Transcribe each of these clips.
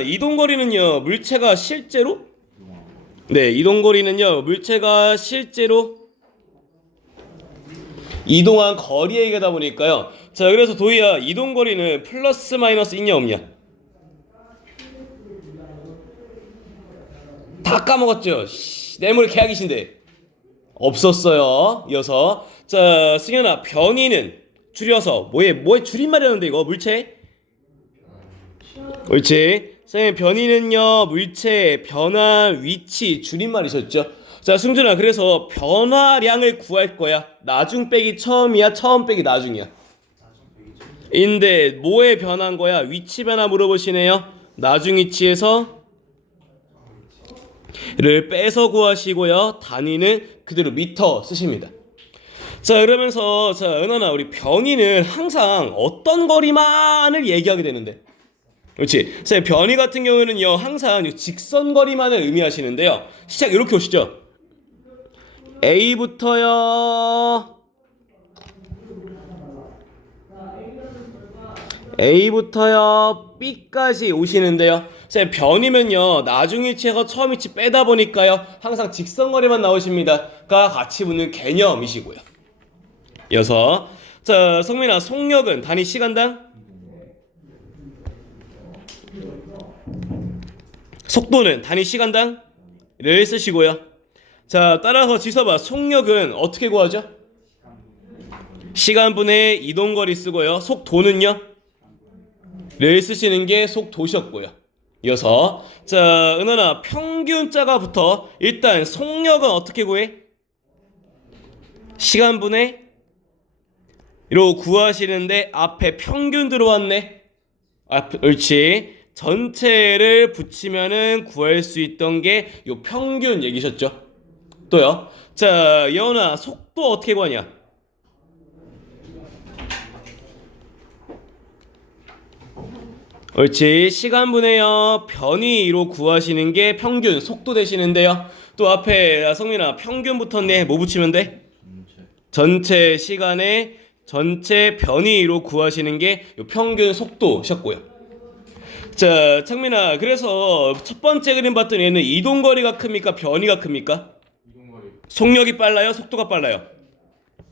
이동거리는요, 물체가 실제로 물체가 실제로 이동한 거리 얘기하다 보니까요. 자, 그래서 도희야, 이동거리는 플러스 마이너스 있냐 없냐? 다 까먹었죠? 내물 계약이신데 없었어요. 이어서 자, 승현아, 변이는 줄여서 뭐의 줄임말이라는데 이거 물체? 옳지. 선생님, 변이는요, 물체의 변화 위치 줄임말이셨죠? 자, 승준아, 그래서 변화량을 구할 거야. 나중 빼기 처음이야, 처음 빼기 나중이야? 인데 뭐에 변한 거야? 위치 변화 물어보시네요. 나중 위치에서 를 빼서 구하시고요. 단위는 그대로 미터 쓰십니다. 자, 그러면서 자, 은하나, 우리 변이는 항상 어떤 거리만을 얘기하게 되는데, 그렇지. 선생님, 변이 같은 경우에는요, 항상 직선거리만을 의미하시는데요. 시작 이렇게 오시죠. A부터요 B까지 오시는데요. 선생님, 변이면요, 나중 위치에서 처음 위치 빼다 보니까요, 항상 직선거리만 나오십니다. 가 같이 붙는 개념이시고요. 이어서 자, 성민아, 속력은 단위 시간당, 속도는 단위 시간당을 쓰시고요. 자, 따라서 지서봐. 속력은 어떻게 구하죠? 시간분의 이동거리 쓰고요. 속도는요? 를 쓰시는 게 속도셨고요. 이어서 자, 은하나, 평균자가 붙어 일단 속력은 어떻게 구해? 시간분의 이로 구하시는데 앞에 평균 들어왔네. 옳지. 전체를 붙이면은 구할 수 있던 게 요 평균 얘기셨죠. 또요. 자, 예원아, 속도 어떻게 구하냐? 옳지. 시간분의요 변이로 구하시는 게 평균 속도 되시는데요. 또 앞에 성민아, 평균 붙었네. 뭐 붙이면 돼? 전체 시간에 전체 변이로 구하시는 게 요 평균 속도셨고요. 자, 창민아, 그래서 첫 번째 그림 봤더니 얘는 이동거리가 큽니까? 변이가 큽니까? 이동거리. 속력이 빨라요? 속도가 빨라요?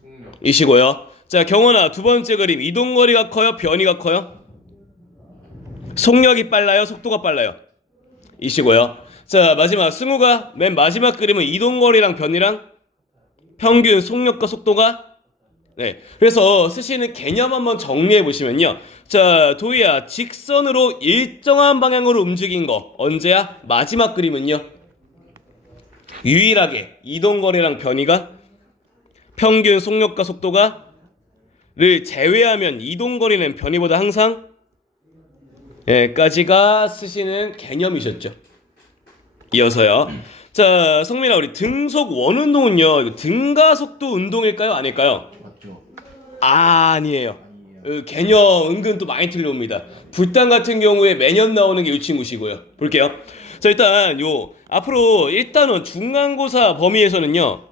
속력. 이시고요. 자, 경원아, 두 번째 그림 이동거리가 커요? 변이가 커요? 속력이 빨라요? 속도가 빨라요? 이시고요. 자, 마지막 승우가 맨 마지막 그림은 이동거리랑 변이랑 평균 속력과 속도가, 네, 그래서 쓰시는 개념 한번 정리해 보시면요. 자, 도희야, 직선으로 일정한 방향으로 움직인 거 언제야? 마지막 그림은요. 유일하게 이동거리랑 변이가 평균 속력과 속도가 를 제외하면 이동거리는 변이보다 항상 까지가 쓰시는 개념이셨죠. 이어서요. 자, 성민아, 우리 등속 원운동은요, 이거 등가속도 운동일까요? 아닐까요? 맞죠? 아니에요. 개념 은근 또 많이 틀려옵니다. 불단 같은 경우에 매년 나오는 게 이 친구시고요. 볼게요. 자, 일단 요 앞으로 일단은 중간고사 범위에서는요,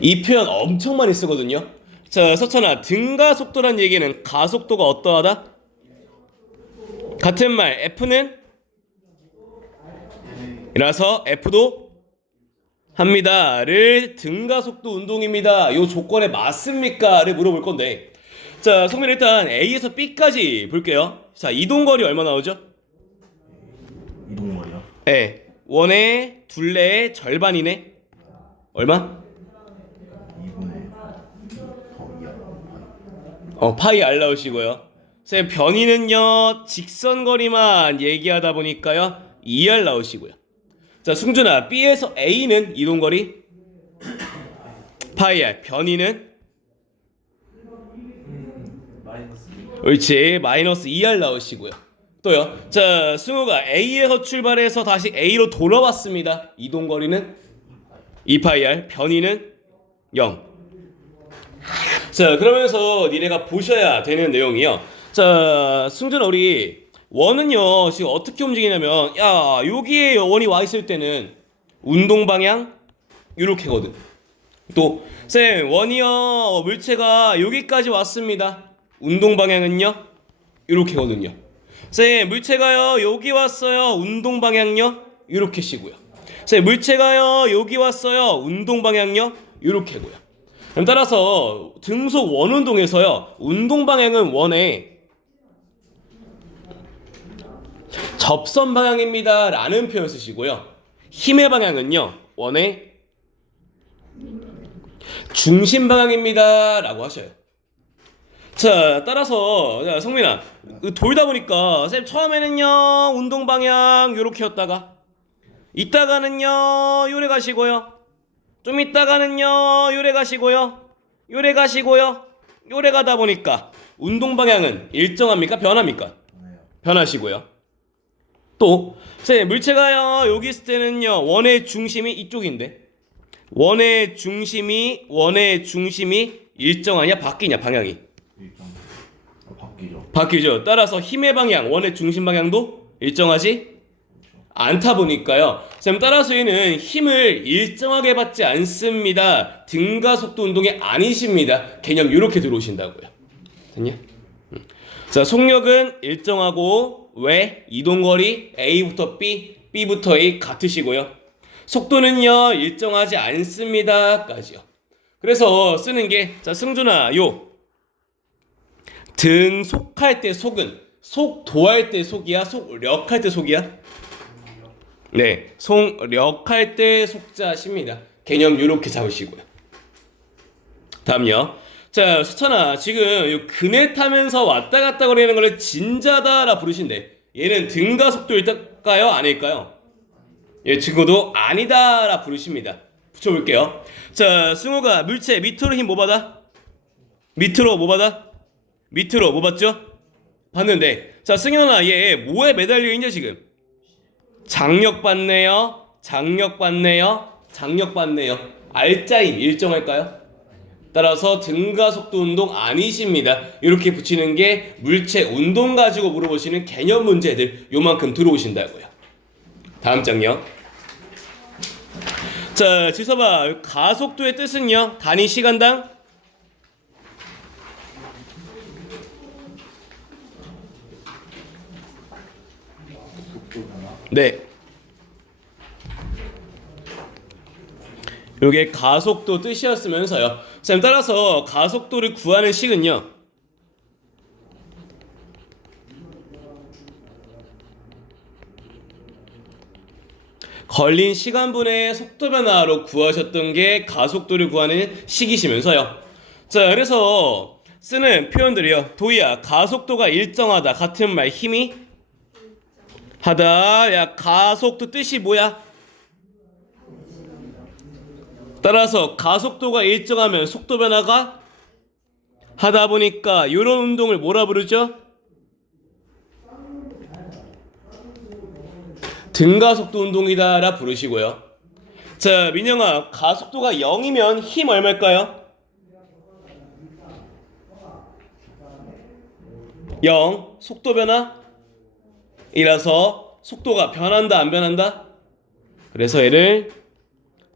이 표현 엄청 많이 쓰거든요. 자, 서천아, 등가속도란 얘기는 가속도가 어떠하다? 같은 말 F는 이라서 F도 합니다를 등가속도 운동입니다. 요 조건에 맞습니까?를 물어볼 건데, 자, 성민, 일단 A에서 B까지 볼게요. 자, 이동거리 얼마 나오죠? 이동거리요? 네, 원의 둘레의 절반이네. 얼마? 2분의 더 2R 파이 R 나오시고요. 쌤, 변이는요, 직선거리만 얘기하다 보니까요, 2R 나오시고요. 자, 승준아, B에서 A는 이동거리 파이 R, 변이는 마이너스. 옳지, 마이너스 2R 나오시고요. 또요. 자, 승우가 A에서 출발해서 다시 A로 돌아왔습니다. 이동거리는 2파이 R, 변이는 0. 자, 그러면서 니네가 보셔야 되는 내용이요. 자, 승준아, 우리 원은요, 지금 어떻게 움직이냐면, 야, 여기에 원이 와 있을 때는 운동 방향 이렇게거든. 또 쌤, 원이요, 물체가 여기까지 왔습니다. 운동 방향은요, 이렇게거든요. 쌤 물체가요 여기 왔어요. 운동 방향요 이렇게 시고요. 쌤 물체가요 여기 왔어요. 운동 방향요 이렇게고요. 그럼 따라서 등속 원운동에서요 운동 방향은 원의 접선 방향입니다 라는 표현 쓰시고요. 힘의 방향은요 원의 중심 방향입니다 라고 하셔요. 자 따라서 자, 성민아 돌다 보니까 쌤 처음에는요 운동 방향 요렇게 였다가 이따가는요 요래 가시고요. 좀 이따가는요 요래 가시고요. 요래 가시고요. 요래 가다 보니까 운동 방향은 일정합니까? 변합니까? 하나요. 변하시고요. 또 쌤 물체가요 여기 있을 때는요 원의 중심이 이쪽인데 원의 중심이 일정하냐 바뀌냐 방향이 일정. 바뀌죠. 바뀌죠. 따라서 힘의 방향 원의 중심 방향도 일정하지 않다 보니까요. 쌤 따라서 얘는 힘을 일정하게 받지 않습니다. 등가 속도 운동이 아니십니다. 개념 이렇게 들어오신다고요. 됐냐? 자 속력은 일정하고 왜? 이동거리 A부터 B, B부터 A 같으시고요. 속도는요 일정하지 않습니다까지요. 그래서 쓰는 게 자 승준아 요 등속할 때 속은 속도할 때 속이야 속력할 때 속이야? 네 속력할 때 속자십니다. 개념 요렇게 잡으시고요. 다음요. 자 수찬아 지금 요 그네 타면서 왔다 갔다 거리는 걸 진자다라 부르신대. 얘는 등가 속도일까요 아닐까요? 예, 증거도 아니다라 부르십니다. 붙여볼게요. 자, 승우가 물체 밑으로 힘 뭐 받아? 밑으로 뭐 받아? 밑으로 뭐 받죠? 받는데, 자, 승현아, 얘 뭐에 매달려 있냐 지금? 장력 받네요. 장력 받네요. 장력 받네요. 알짜임 일정할까요? 따라서 등가 속도 운동 아니십니다. 이렇게 붙이는 게 물체 운동 가지고 물어보시는 개념 문제들 요만큼 들어오신다고요. 다음 장요. 자, 지서봐. 가속도의 뜻은요? 단위 시간당 네. 요게 가속도 뜻이었으면서요. 쌤 따라서 가속도를 구하는 식은요. 걸린 시간분의 속도 변화로 구하셨던 게 가속도를 구하는 식이시면서요. 자, 그래서 쓰는 표현들이요. 도희야, 가속도가 일정하다. 같은 말 힘이 하다. 야, 가속도 뜻이 뭐야? 따라서 가속도가 일정하면 속도 변화가 하다 보니까 이런 운동을 뭐라 부르죠? 등가속도 운동이다라 부르시고요. 자, 민영아, 가속도가 0이면 힘 얼마일까요? 0, 속도 변화? 이라서 속도가 변한다, 안 변한다? 그래서 얘를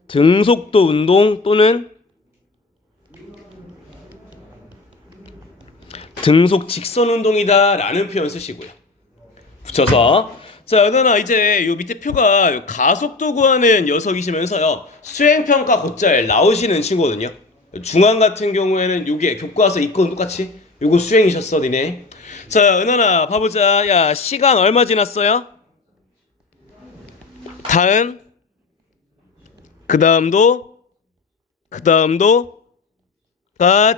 등속도 운동 또는 등속 직선 운동이다 라는 표현 쓰시고요. 붙여서 자, 은하나 이제 요 밑에 표가 요 가속도 구하는 녀석이시면서요. 수행평가 곧잘 나오시는 친구거든요. 중앙 같은 경우에는 요게 교과서 이건 똑같이 요거 수행이셨어 니네. 자, 은하나 봐보자. 야, 시간 얼마 지났어요? 다음 그 다음도가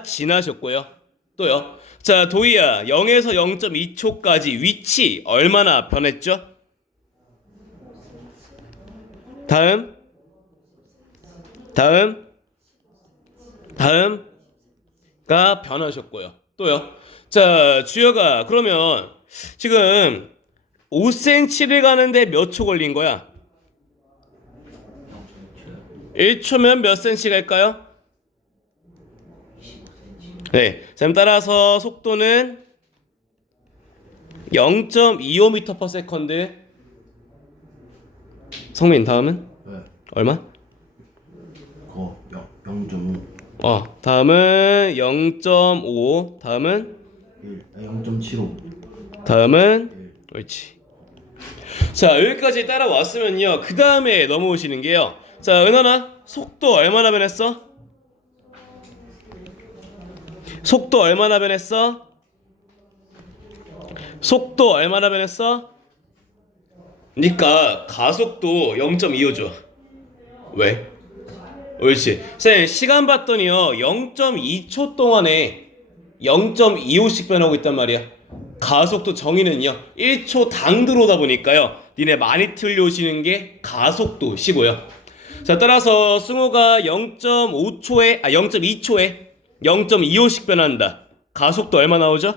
지나셨고요. 또요. 자, 도희야, 0에서 0.2초까지 위치 얼마나 변했죠? 다음가 변하셨고요. 또요. 자, 주여가 그러면 지금 5cm를 가는데 몇 초 걸린 거야? 1초면 몇 cm 갈까요? 네, 자, 따라서 속도는 0.25m/s. 성민 다음은 네. 얼마? 0.5. 다음은 0.5. 다음은 1. 0.75. 다음은 옳지. 자, 여기까지 따라왔으면요, 그 다음에 넘어오시는 게요. 자, 은하나 속도 얼마나 변했어? 속도 얼마나 변했어? 속도 얼마나 변했어? 그러니까 가속도 0.25죠. 왜? 옳지. 쌤, 시간 봤더니요 0.2초 동안에 0.25씩 변하고 있단 말이야. 가속도 정의는요 1초 당 들어오다 보니까요 니네 많이 틀려오시는 게 가속도시고요. 자, 따라서 승호가 0.5초에 0.2초에 0.25씩 변한다. 가속도 얼마 나오죠?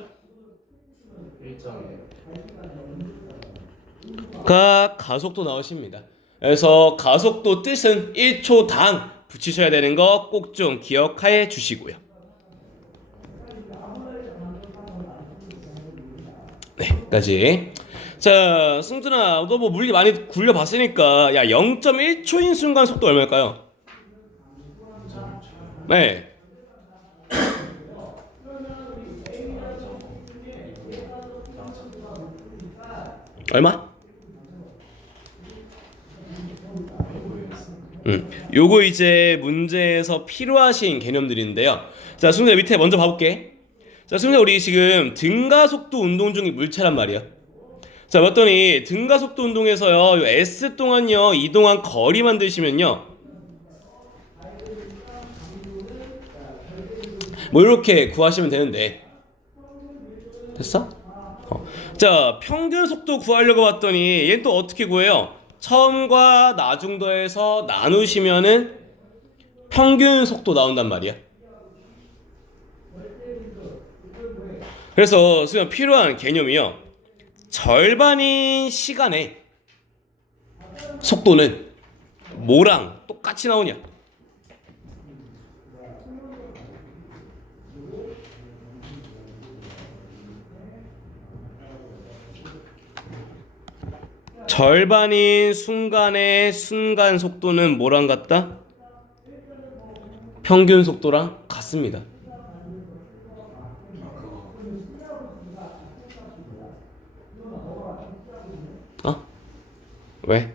1.가 가속도 나오십니다. 그래서 가속도 뜻은 1초당 붙이셔야 되는 거 꼭 좀 기억해 주시고요. 네, 여기까지. 자, 승준아, 너 뭐 물리 많이 굴려봤으니까 야 0.1초인 순간 속도 얼마일까요? 네. 얼마? 요거 이제 문제에서 필요하신 개념들인데요. 자, 승준아 밑에 먼저 봐볼게. 자, 승준아 우리 지금 등가속도 운동 중인 물체란 말이야. 자, 봤더니 등가속도 운동에서요 요 S 동안요 이동한 거리 만드시면요 뭐 이렇게 구하시면 되는데 됐어? 자, 평균 속도 구하려고 봤더니 얘는 또 어떻게 구해요? 처음과 나중 더해서 나누시면은 평균 속도 나온단 말이야. 그래서 지금 필요한 개념이요 절반인 시간에 속도는 뭐랑 똑같이 나오냐? 절반인 순간의 순간 속도는 뭐랑 같다? 평균 속도랑 같습니다. 왜?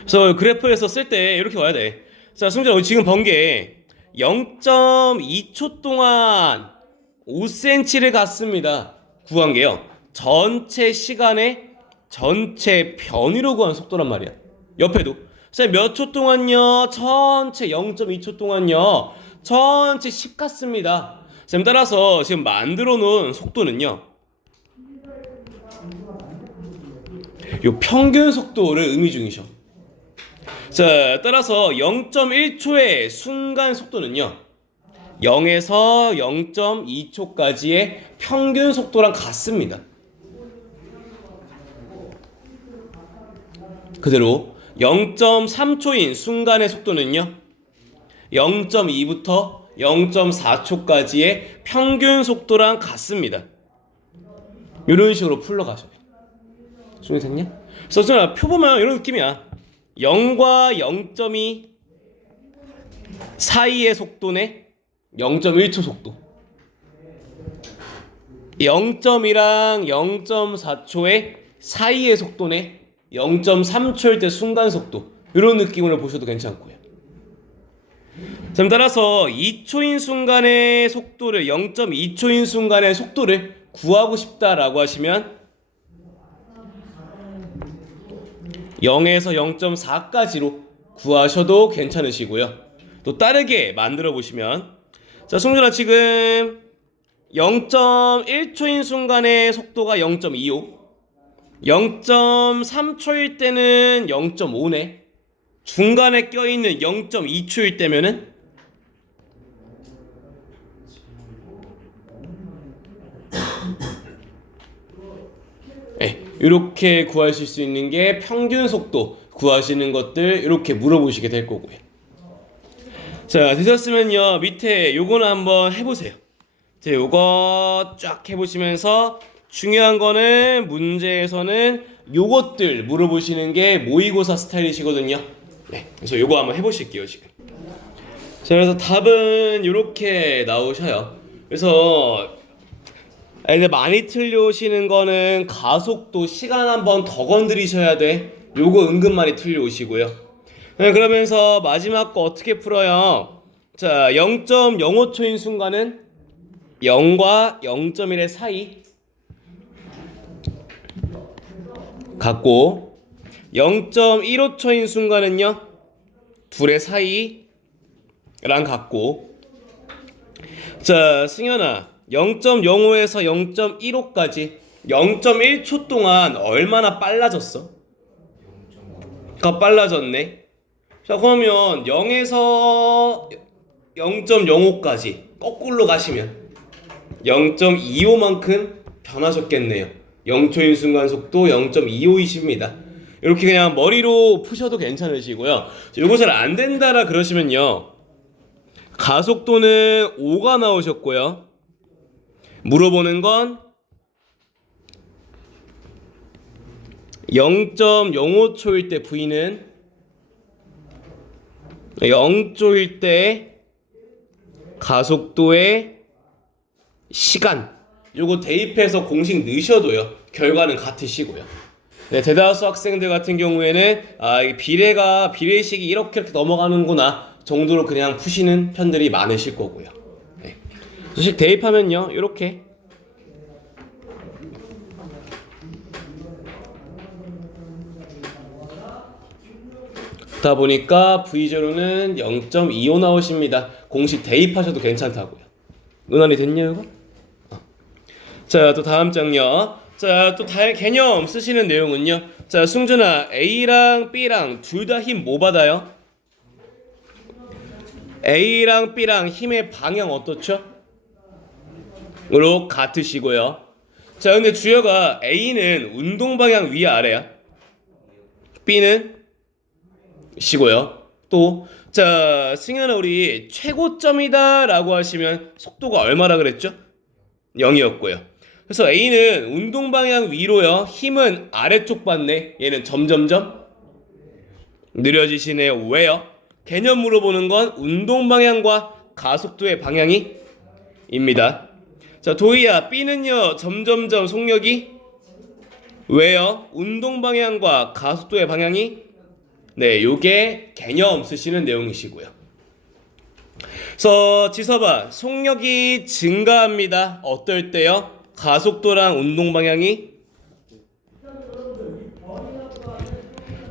그래서 그래프에서 쓸 때 이렇게 와야 돼. 자, 승준아 지금 번 게 0.2초 동안 5cm를 갔습니다. 구한 게요 전체 시간에 전체 변위로 구한 속도란 말이야. 옆에도 몇 초 동안요 전체 0.2초 동안요 전체 10 갔습니다. 지금 따라서 지금 만들어 놓은 속도는요 요 평균 속도를 의미 중이셔. 자, 따라서 0.1초의 순간 속도는요 0에서 0.2초까지의 평균 속도랑 같습니다. 그대로 0.3초인 순간의 속도는요 0.2부터 0.4초까지의 평균 속도랑 같습니다. 이런 식으로 풀러가셔야 돼요. 준비됐냐? 그래서 표 보면 이런 느낌이야. 0과 0.2 사이의 속도네 0.1초 속도, 0.2랑 0.4초의 사이의 속도네 0.3초일 때 순간 속도, 이런 느낌으로 보셔도 괜찮고요. 자, 따라서 2초인 순간의 속도를 0.2초인 순간의 속도를 구하고 싶다라고 하시면 0에서 0.4까지로 구하셔도 괜찮으시고요. 또 다르게 만들어 보시면, 자, 승준아 지금 0.1초인 순간의 속도가 0.25, 0.3초일 때는 0.5네. 중간에 껴있는 0.2초일 때면은 이렇게 구하실 수 있는 게 평균 속도 구하시는 것들 이렇게 물어보시게 될 거고요. 자, 되셨으면요 밑에 요거는 한번 해보세요. 자, 요거 쫙 해보시면서 중요한 거는 문제에서는 요것들 물어보시는 게 모의고사 스타일이시거든요. 네, 그래서 요거 한번 해보실게요 지금. 자, 그래서 답은 이렇게 나오셔요. 그래서 근데 많이 틀려오시는 거는 가속도 시간 한번 더 건드리셔야 돼. 요거 은근 많이 틀려오시고요. 네, 그러면서 마지막 거 어떻게 풀어요? 자, 0.05초인 순간은 0과 0.1의 사이 같고 0.15초인 순간은요 둘의 사이랑 같고. 자, 승현아 0.05에서 0.15까지 0.1초 동안 얼마나 빨라졌어? 더 빨라졌네. 자, 그러면 0에서 0.05까지 거꾸로 가시면 0.25만큼 변하셨겠네요. 0초인 순간 속도 0.25이십니다. 이렇게 그냥 머리로 푸셔도 괜찮으시고요. 이거 잘 안 된다라 그러시면요. 가속도는 5가 나오셨고요. 물어보는 건 0.05초일 때 V는 0초일 때 가속도의 시간 요거 대입해서 공식 넣으셔도요 결과는 같으시고요. 네, 대다수 학생들 같은 경우에는 이게 비례식이 이렇게 넘어가는구나 정도로 그냥 푸시는 편들이 많으실 거고요. 네. 식 대입하면요 이렇게 다 보니까 V0는 0.25 나오십니다. 공식 대입하셔도 괜찮다고요. 논란이 됐냐 이거? 자, 또 다음 장요. 자, 또 개념 쓰시는 내용은요. 자, 승준아, A랑 B랑 둘 다 힘 뭐 받아요? A랑 B랑 힘의 방향 어떻죠? 으로 같으시고요. 자, 근데 주여가 A는 운동 방향 위 아래야. B는 시고요. 또, 자, 승현아, 우리 최고점이다 라고 하시면 속도가 얼마라 그랬죠? 0이었고요. 그래서 A는 운동 방향 위로요. 힘은 아래쪽 받네. 얘는 점점점 느려지시네요. 왜요? 개념 물어보는 건 운동 방향과 가속도의 방향이 입니다. 자, 도희야, B는요 점점점 속력이 왜요? 운동 방향과 가속도의 방향이 네, 요게 개념 쓰시는 내용이시고요. 그래서 지서봐, 속력이 증가합니다. 어떨 때요? 가속도랑 운동 방향이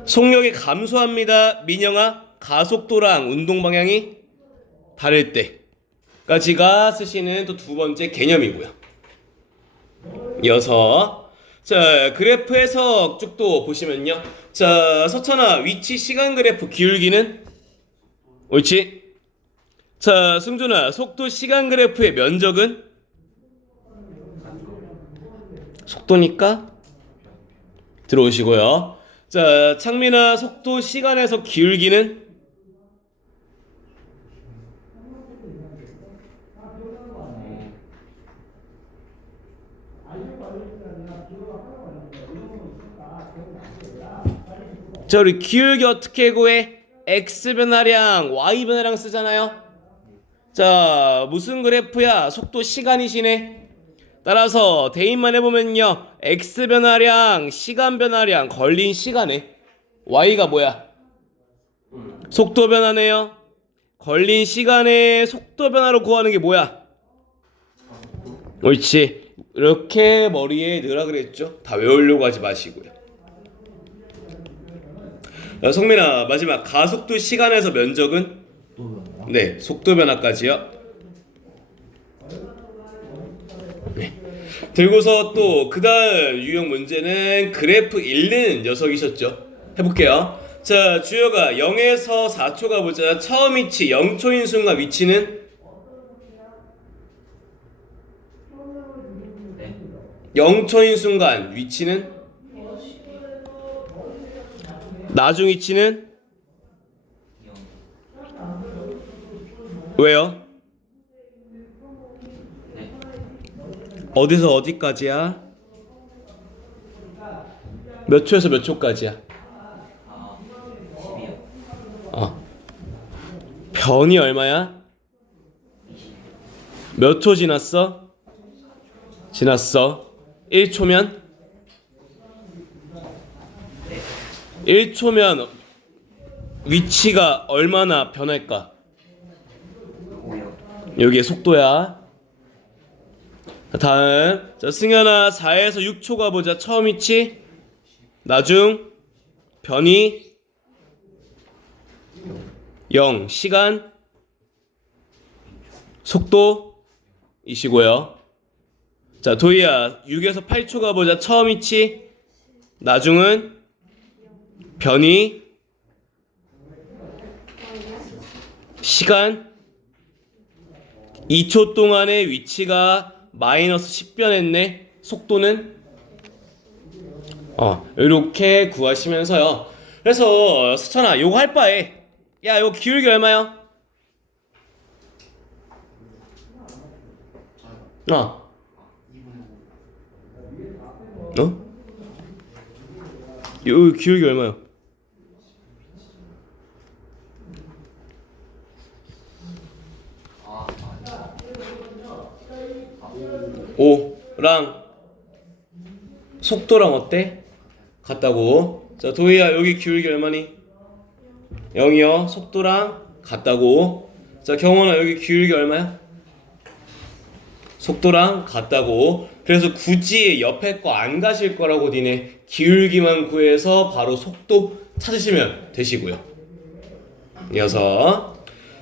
속력이 감소합니다. 민영아, 가속도랑 운동 방향이 다를 때까지가 쓰시는 또 두 번째 개념이고요. 이어서 자, 그래프 해석 쭉 또 보시면요. 자, 서천아, 위치 시간 그래프 기울기는 옳지? 자, 승준아, 속도 시간 그래프의 면적은 속도니까 들어오시고요. 자, 창민아, 속도 시간에서 기울기는 자, 우리 기울기 어떻게 구해? x 변화량, y 변화량 쓰잖아요. 자, 무슨 그래프야? 속도 시간이시네. 따라서 대입만 해보면요, x 변화량, 시간 변화량, 걸린 시간에 y가 뭐야? 속도 변화네요. 걸린 시간에 속도 변화로 구하는 게 뭐야? 옳지. 이렇게 머리에 넣으라 그랬죠. 다 외우려고 하지 마시고요. 성민아, 마지막 가속도 시간에서 면적은? 네, 속도 변화까지요. 네. 들고서 또 그다음 유형 문제는 그래프 읽는 녀석이셨죠. 해볼게요. 자, 주여가 0에서 4초 가보자. 처음 위치 0초인 순간 위치는? 0초인 순간 위치는? 나중 위치는? 왜요? 어디서 어디까지야? 몇 초에서 몇 초까지야? 10이요. 변이 얼마야? 몇 초 지났어? 지났어. 1초면 위치가 얼마나 변할까? 여기에 속도야. 다음. 자, 승현아 4에서 6초 가보자. 처음 위치, 나중, 변이 0, 시간, 속도 이시고요. 자, 도희야 6에서 8초 가보자. 처음 위치, 나중은, 변이, 시간, 2초 동안의 위치가 마이너스 10변했네. 속도는 이렇게 구하시면서요. 그래서 수찬아 요거 할 바에 야 요거 기울기 얼마야? 어? 요 기울기 얼마야? 5랑 속도랑 어때? 같다고. 자, 도희야 여기 기울기 얼마니? 0이요. 속도랑 같다고. 자, 경원아 여기 기울기 얼마야? 속도랑 같다고. 그래서 굳이 옆에 거 안 가실 거라고 니네 기울기만 구해서 바로 속도 찾으시면 되시고요. 이어서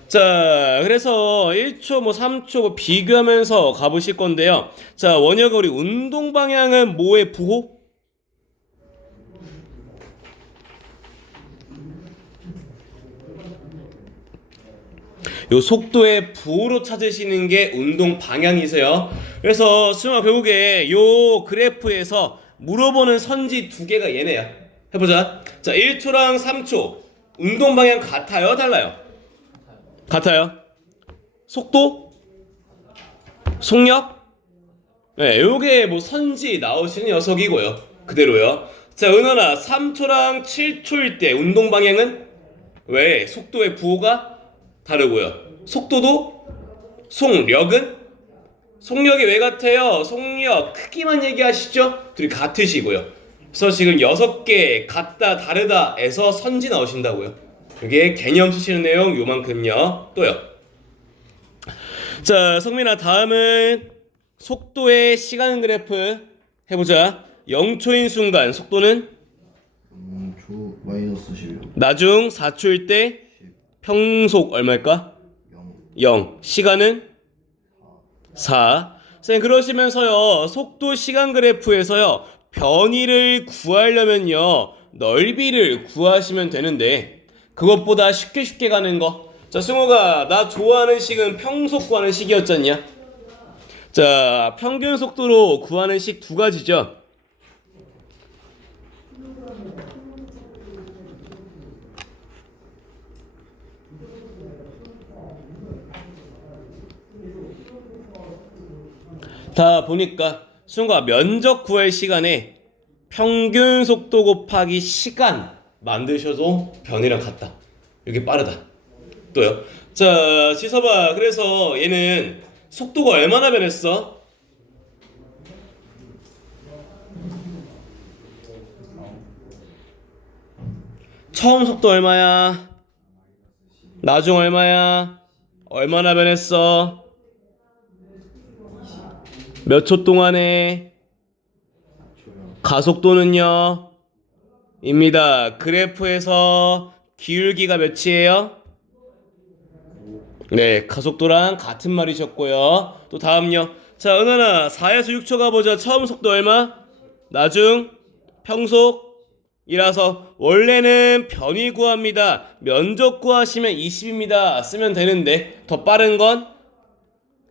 자, 그래서 1초 뭐 3초 뭐 비교하면서 가보실 건데요. 자, 원혁아 우리 운동 방향은 뭐의 부호? 요 속도의 부호로 찾으시는 게 운동 방향이세요. 그래서 수영아 결국에 요 그래프에서 물어보는 선지 두 개가 얘네야. 해보자. 자, 1초랑 3초 운동 방향 같아요? 달라요? 같아요. 속도? 속력? 네, 요게 뭐 선지 나오시는 녀석이고요. 그대로요. 자, 은원아 3초랑 7초일 때 운동 방향은 왜 속도의 부호가 다르고요. 속도도 속력은 속력이 왜 같아요? 속력 크기만 얘기하시죠? 둘이 같으시고요. 그래서 지금 6개 같다 다르다에서 선지 나오신다고요. 이게 개념 쓰시는 내용 요만큼요. 또요. 자, 성민아 다음은 속도의 시간 그래프 해보자. 0초인 순간 속도는 조 마이너스 11. 나중 4초일 때 평속 얼마일까? 0. 시간은 4. 선생님 그러시면서요. 속도 시간 그래프에서요. 변이를 구하려면요. 넓이를 구하시면 되는데 그것보다 쉽게 가는 거. 자, 승호가 나 좋아하는 식은 평속 구하는 식이었잖냐? 자, 평균 속도로 구하는 식 두 가지죠. 다 보니까 승호가 면적 구할 시간에 평균 속도 곱하기 시간 만드셔도 변이랑 같다. 이게 빠르다. 또요. 자, 지서봐. 그래서 얘는 속도가 얼마나 변했어? 처음 속도 얼마야? 나중 얼마야? 얼마나 변했어? 몇 초 동안에? 가속도는요? 입니다. 그래프에서 기울기가 몇이에요? 네, 가속도랑 같은 말이셨고요. 또 다음요. 자, 은하나 4에서 6초 가보자. 처음 속도 얼마? 나중 평속이라서 원래는 변이 구합니다. 면적 구하시면 20입니다. 쓰면 되는데 더 빠른 건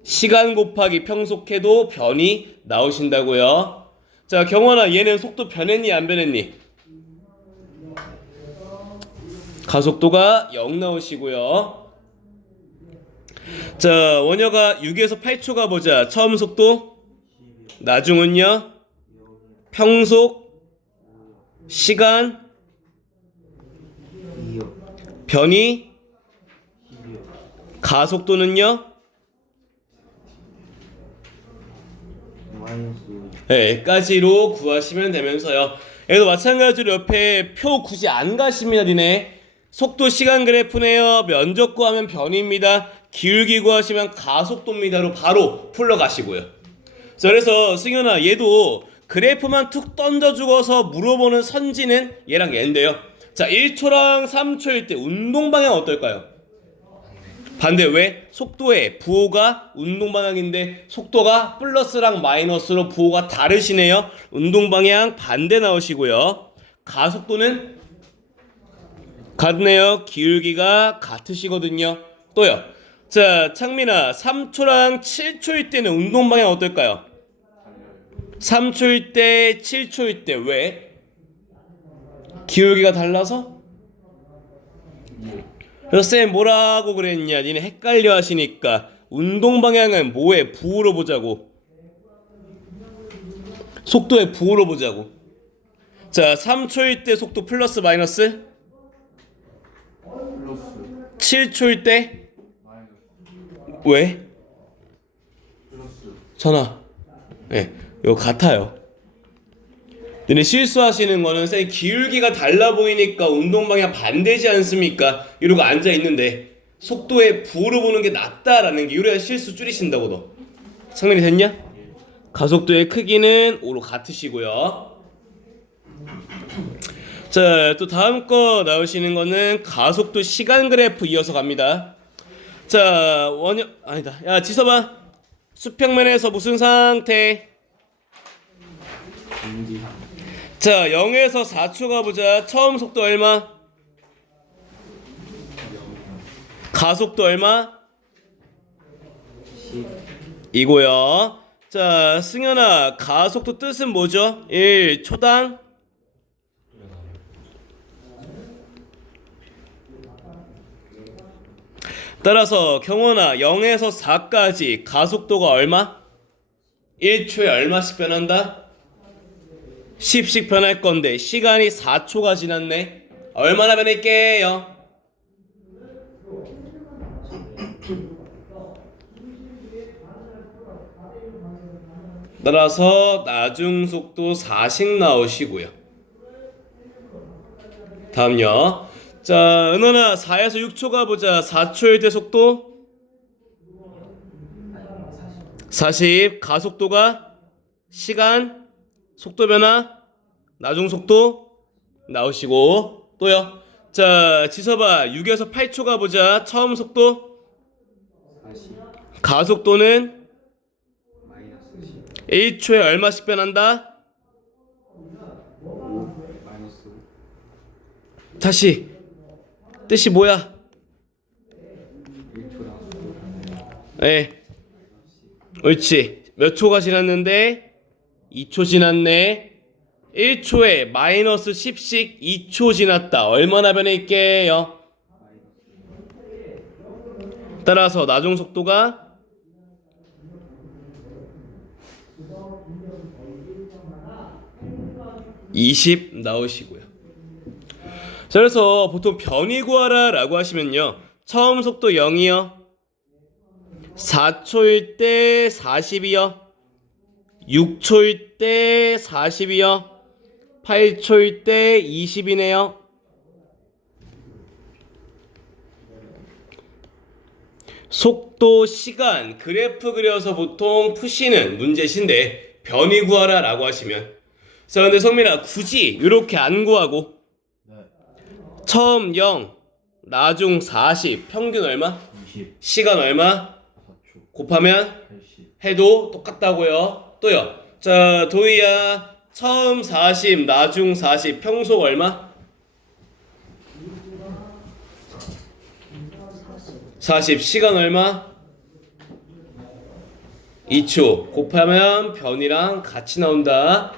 시간 곱하기 평속해도 변이 나오신다고요. 자, 경원아 얘는 속도 변했니 안 변했니? 가속도가 0 나오시고요. 자, 원혁아 6에서 8초 가보자. 처음 속도 나중은요 평속 시간 변이 가속도는요 마이너스 네, 까지로 구하시면 되면서요. 얘도 마찬가지로 옆에 표 굳이 안 가십니다, 니네. 속도 시간 그래프네요. 면적 구하면 변입니다. 기울기 구하시면 가속도입니다로 바로 풀러 가시고요. 자, 그래서 승현아, 얘도 그래프만 툭 던져 주고서 물어보는 선지는 얘랑 얘인데요. 자, 1초랑 3초일 때 운동 방향 어떨까요? 반대. 왜? 속도의 부호가 운동 방향인데 속도가 플러스랑 마이너스로 부호가 다르시네요. 운동 방향 반대 나오시고요. 가속도는 같네요. 기울기가 같으시거든요. 또요. 자, 창민아, 3초랑 7초일 때는 운동 방향 어떨까요? 3초일 때, 7초일 때. 왜? 기울기가 달라서? 그래서 쌤 뭐라고 그랬냐? 니네 헷갈려 하시니까 운동 방향은 뭐의 부호로 보자고. 속도의 부호로 보자고. 자, 3초일 때 속도 플러스 마이너스? 플러스 7초일 때? 마이너스 왜? 플러스 전화. 네, 이거 같아요. 근데 실수하시는 거는 쌤 기울기가 달라 보이니까 운동 방향 반대지 않습니까? 이러고 앉아 있는데 속도의 부호로 보는 게 낫다라는 게 이래야 실수 줄이신다고 너. 성민이 됐냐? 가속도의 크기는 5로 같으시고요. 자, 또 다음 거 나오시는 거는 가속도 시간 그래프 이어서 갑니다. 자, 아니다. 야, 지서봐. 수평면에서 무슨 상태? 공기 자, 0에서 4초 가보자. 처음 속도 얼마? 가속도 얼마? 10 이고요. 자, 승현아, 가속도 뜻은 뭐죠? 1초당 따라서 경원아, 0에서 4까지 가속도가 얼마? 1초에 얼마씩 변한다? 10씩 변할 건데 시간이 4초가 지났네. 얼마나 변할게요? 따라서 나중 속도 4씩 나오시고요. 다음요. 자, 은원아, 4에서 6초 가보자. 4초일 때 속도 40. 가속도가 시간 속도 변화 나중 속도 나오시고. 또요. 자, 지서봐. 6에서 8초 가보자. 처음 속도 40 가속도는 마이너스 10 1초에 얼마씩 변한다? 5 마이너스 다시 뜻이 뭐야? 1초당 속도 예. 옳지. 몇 초가 지났는데 2초 지났네. 1초에 마이너스 10씩 2초 지났다. 얼마나 변할게요? 따라서 나중 속도가 20 나오시고요. 자, 그래서 보통 변이 구하라 라고 하시면요. 처음 속도 0이요. 4초일 때 40이요. 6초일 때 40이요. 8초일 때 20이네요. 속도, 시간, 그래프 그려서 보통 푸시는 문제신데 변이 구하라 라고 하시면. 자, 근데 성민아, 굳이 이렇게 안 구하고 네 처음 0, 나중 40, 평균 얼마? 20 시간 얼마? 4초 곱하면 80 해도 똑같다고요. 또요. 자, 도희야, 처음 40, 나중 40, 평소 얼마? 40, 시간 얼마? 2초. 곱하면 변이랑 같이 나온다.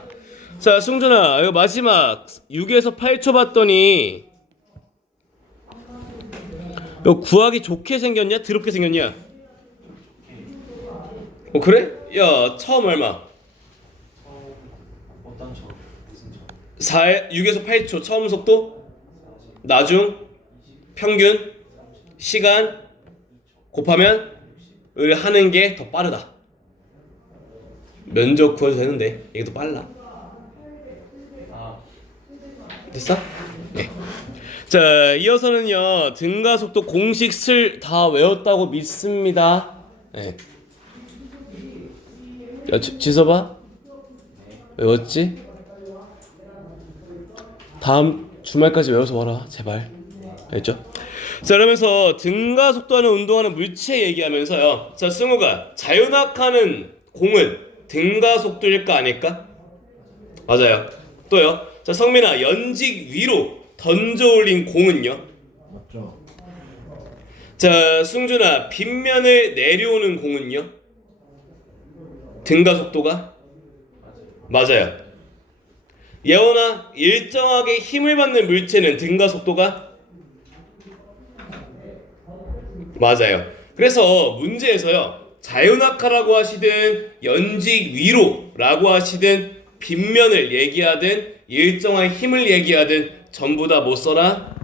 자, 승준아, 이거 마지막 6에서 8초 봤더니 이거 구하기 좋게 생겼냐? 더럽게 생겼냐? 그래? 야, 처음 얼마? 어떤 점 무슨 점 6에서 8초 처음 속도 나중 평균 시간 곱하면 을 하는 게 더 빠르다. 면적 구해도 되는데 이게 더 빨라. 아, 됐어? 네. 자, 이어서는요 등가속도 공식을 다 외웠다고 믿습니다. 네. 야, 지서봐. 외웠지? 다음 주말까지 외워서 와라, 제발. 알겠죠? 자, 그러면서 등가속도하는 운동하는 물체 얘기하면서요. 자, 승우가 자연학하는 공은 등가속도일까 아닐까? 맞아요. 또요. 자, 성민아, 연직 위로 던져 올린 공은요? 맞죠? 자, 승준아, 빗면을 내려오는 공은요? 등가속도가? 맞아요. 예원아, 일정하게 힘을 받는 물체는 등가속도가? 맞아요. 그래서 문제에서요, 자연학하라고 하시든 연직 위로라고 하시든 빗면을 얘기하든 일정한 힘을 얘기하든 전부 다 뭐 써라?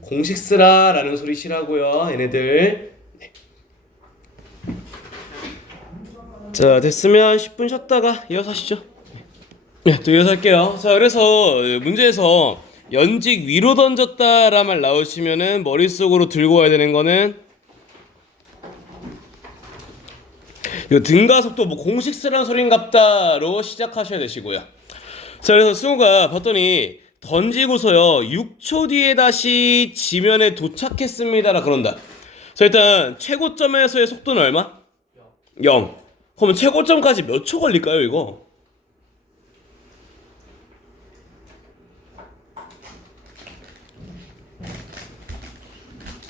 공식 쓰라 라는 소리시라고요, 얘네들. 네. 자, 됐으면 10분 쉬었다가 이어서 하시죠. 네, 또 이어서 할게요. 자, 그래서 문제에서 연직 위로 던졌다라는 말 나오시면은 머릿속으로 들고 와야 되는 거는 이거 등가속도 뭐 공식 쓰라는 소린갑다로 시작하셔야 되시고요. 자, 그래서 승우가 봤더니 던지고서요 6초 뒤에 다시 지면에 도착했습니다라 그런다. 자, 일단 최고점에서의 속도는 얼마? 0. 그러면 최고점까지 몇 초 걸릴까요 이거?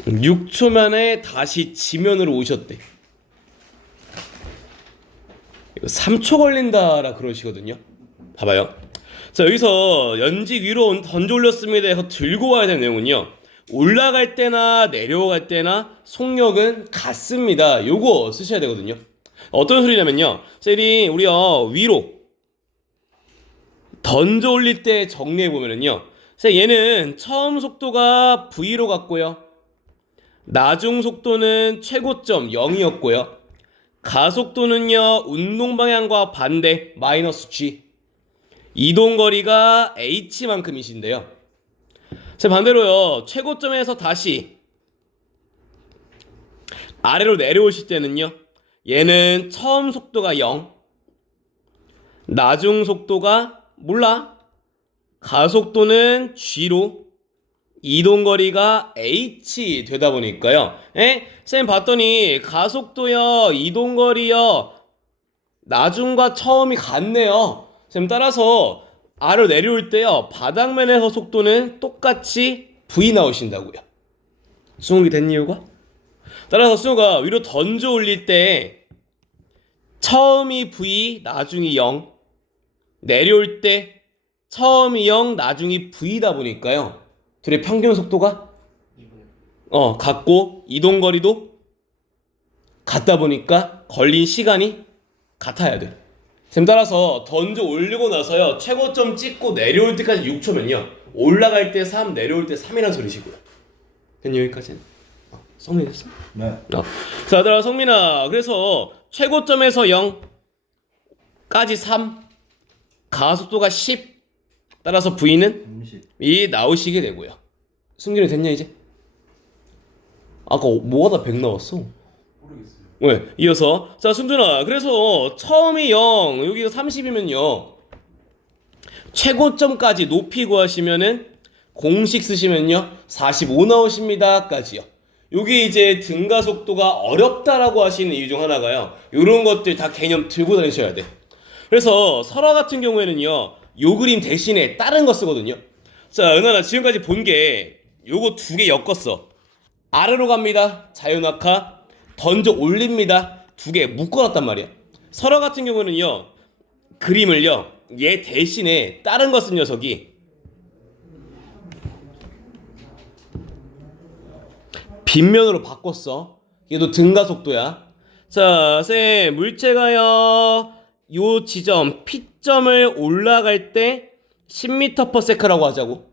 6초 만에 다시 지면으로 오셨대. 이거 3초 걸린다라 그러시거든요. 봐봐요. 자, 여기서 연직 위로 던져 올렸습니다 해서 들고 와야 되는 내용은요, 올라갈 때나 내려갈 때나 속력은 같습니다. 요거 쓰셔야 되거든요. 어떤 소리냐면요, 셀이 우리요 위로 던져 올릴 때 정리해 보면은요, 얘는 처음 속도가 V로 갔고요, 나중 속도는 최고점 0이었고요, 가속도는요 운동 방향과 반대 마이너스 G, 이동거리가 H만큼이신데요. 자, 반대로요 최고점에서 다시 아래로 내려오실 때는요, 얘는 처음 속도가 0, 나중 속도가 몰라, 가속도는 G로, 이동거리가 H 되다 보니까요. 쌤 봤더니 가속도요, 이동거리요, 나중과 처음이 같네요. 쌤 따라서 아래로 내려올 때요, 바닥면에서 속도는 똑같이 V 나오신다고요. 수긍이 된 이유가? 따라서 승우가 위로 던져 올릴 때 처음이 V, 나중이 0, 내려올 때 처음이 0, 나중이 V다 보니까요, 둘의 평균 속도가 같고 이동거리도 같다 보니까 걸린 시간이 같아야 돼. 쌤 따라서 던져 올리고 나서요 최고점 찍고 내려올 때까지 6초면요 올라갈 때 3, 내려올 때 3이란 소리시고요. 됐니 여기까지는? 성민 됐어? 네. 자, 얘들아, 성민아, 그래서 최고점에서 0까지 3, 가속도가 10, 따라서 V는 30. 이 나오시게 되고요. 승준이 됐냐 이제? 아까 뭐하다 100 나왔어? 모르겠어요. 왜? 이어서 자, 승준아, 그래서 처음이 0, 여기가 30이면요 최고점까지 높이 구하시면은 공식 쓰시면요 45 나오십니다 까지요. 요게 이제 등가속도가 어렵다라고 하시는 이유 중 하나가요, 요런 것들 다 개념 들고 다니셔야 돼. 그래서 설화 같은 경우에는요 요 그림 대신에 다른 거 쓰거든요. 자, 은하나 지금까지 본 게 요거 두 개 엮었어. 아래로 갑니다, 자연학하, 던져 올립니다, 두 개 묶어놨단 말이야. 설화 같은 경우는요 그림을요 얘 대신에 다른 거 쓴 녀석이 빗면으로 바꿨어. 얘도 등가속도야. 자, 쌤, 물체가요 요 지점 P점을 올라갈 때 10m/s라고 하자고.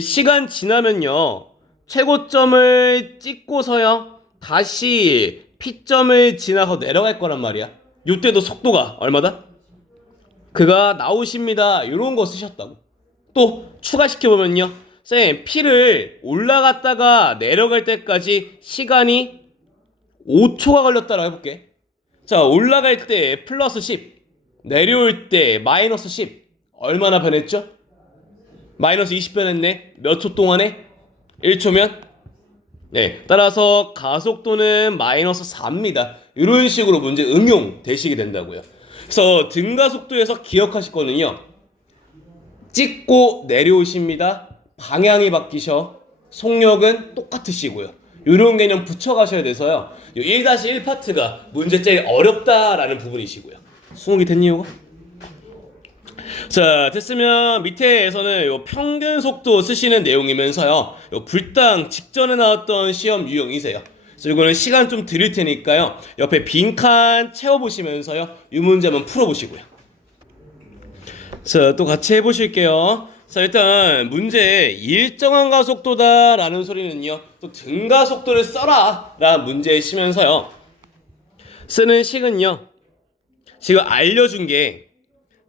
시간 지나면요 최고점을 찍고서요 다시 P점을 지나서 내려갈 거란 말이야. 요때도 속도가 얼마다? 그가 나오십니다. 이런 거 쓰셨다고. 또 추가시켜보면요. 쌤, P를 올라갔다가 내려갈 때까지 시간이 5초가 걸렸다라고 해볼게. 자, 올라갈 때 플러스 10, 내려올 때 마이너스 10. 얼마나 변했죠? 마이너스 20 변했네. 몇 초 동안에? 1초면? 네, 따라서 가속도는 마이너스 4입니다. 이런 식으로 문제 응용되시게 된다고요. 그래서 등가속도에서 기억하실 거는요. 찍고 내려오십니다. 방향이 바뀌셔. 속력은 똑같으시고요. 이런 개념 붙여가셔야 돼서요. 1-1 파트가 문제 제일 어렵다라는 부분이시고요. 수긍이 됐니 이거? 자, 됐으면 밑에에서는 요 평균 속도 쓰시는 내용이면서요. 요 불당 직전에 나왔던 시험 유형이세요. 그래서 이거는 시간 좀 드릴 테니까요. 옆에 빈칸 채워보시면서요. 이 문제 한번 풀어보시고요. 자, 또 같이 해보실게요. 자, 일단 문제 일정한 가속도다라는 소리는요. 또 등가속도를 써라 라는 문제에 쓰면서요. 쓰는 식은요. 지금 알려준 게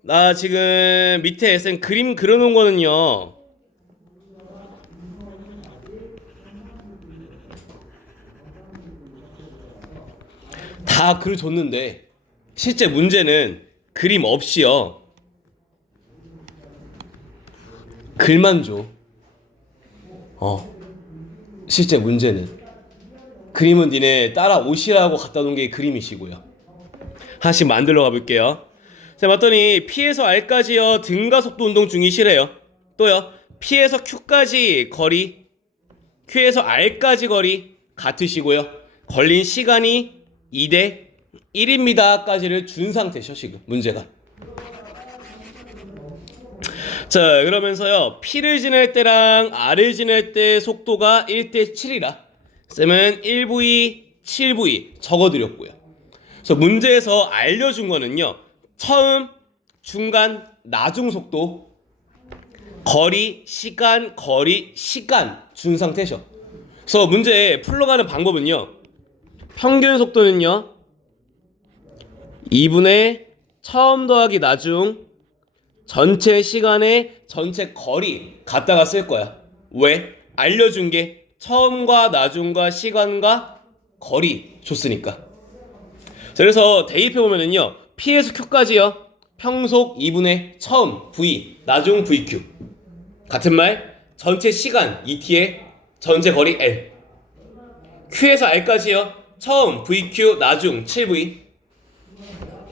나 지금 밑에 쓴 그림 그려놓은 거는요. 다 그려줬는데 실제 문제는 그림 없이요. 글만 줘. 실제 문제는 그림은 니네 따라오시라고 갖다 놓은 게 그림이시고요. 하나씩 만들어 가볼게요. 자, 봤더니 P에서 R까지요 등가속도 운동 중이시래요. 또요 P에서 Q까지 거리, Q에서 R까지 거리 같으시고요. 걸린 시간이 2대 1입니다 까지를 준 상태셔 지금 문제가. 자, 그러면서요 P를 지날 때랑 R을 지날 때 속도가 1대 7이라 쌤은 1V 7V 적어드렸고요. 그래서 문제에서 알려준 거는요 처음, 중간, 나중 속도, 거리, 시간 준 상태셔. 그래서 문제 풀러가는 방법은요 평균 속도는요 2분의 처음 더하기 나중 전체 시간에 전체 거리 갖다가 쓸 거야. 왜? 알려준 게 처음과 나중과 시간과 거리 줬으니까. 자, 그래서 대입해보면은요 P에서 Q까지요 평속 2분의 처음 V 나중 VQ 같은 말 전체 시간 ET에 전체 거리 L. Q에서 R까지요 처음 VQ 나중 7V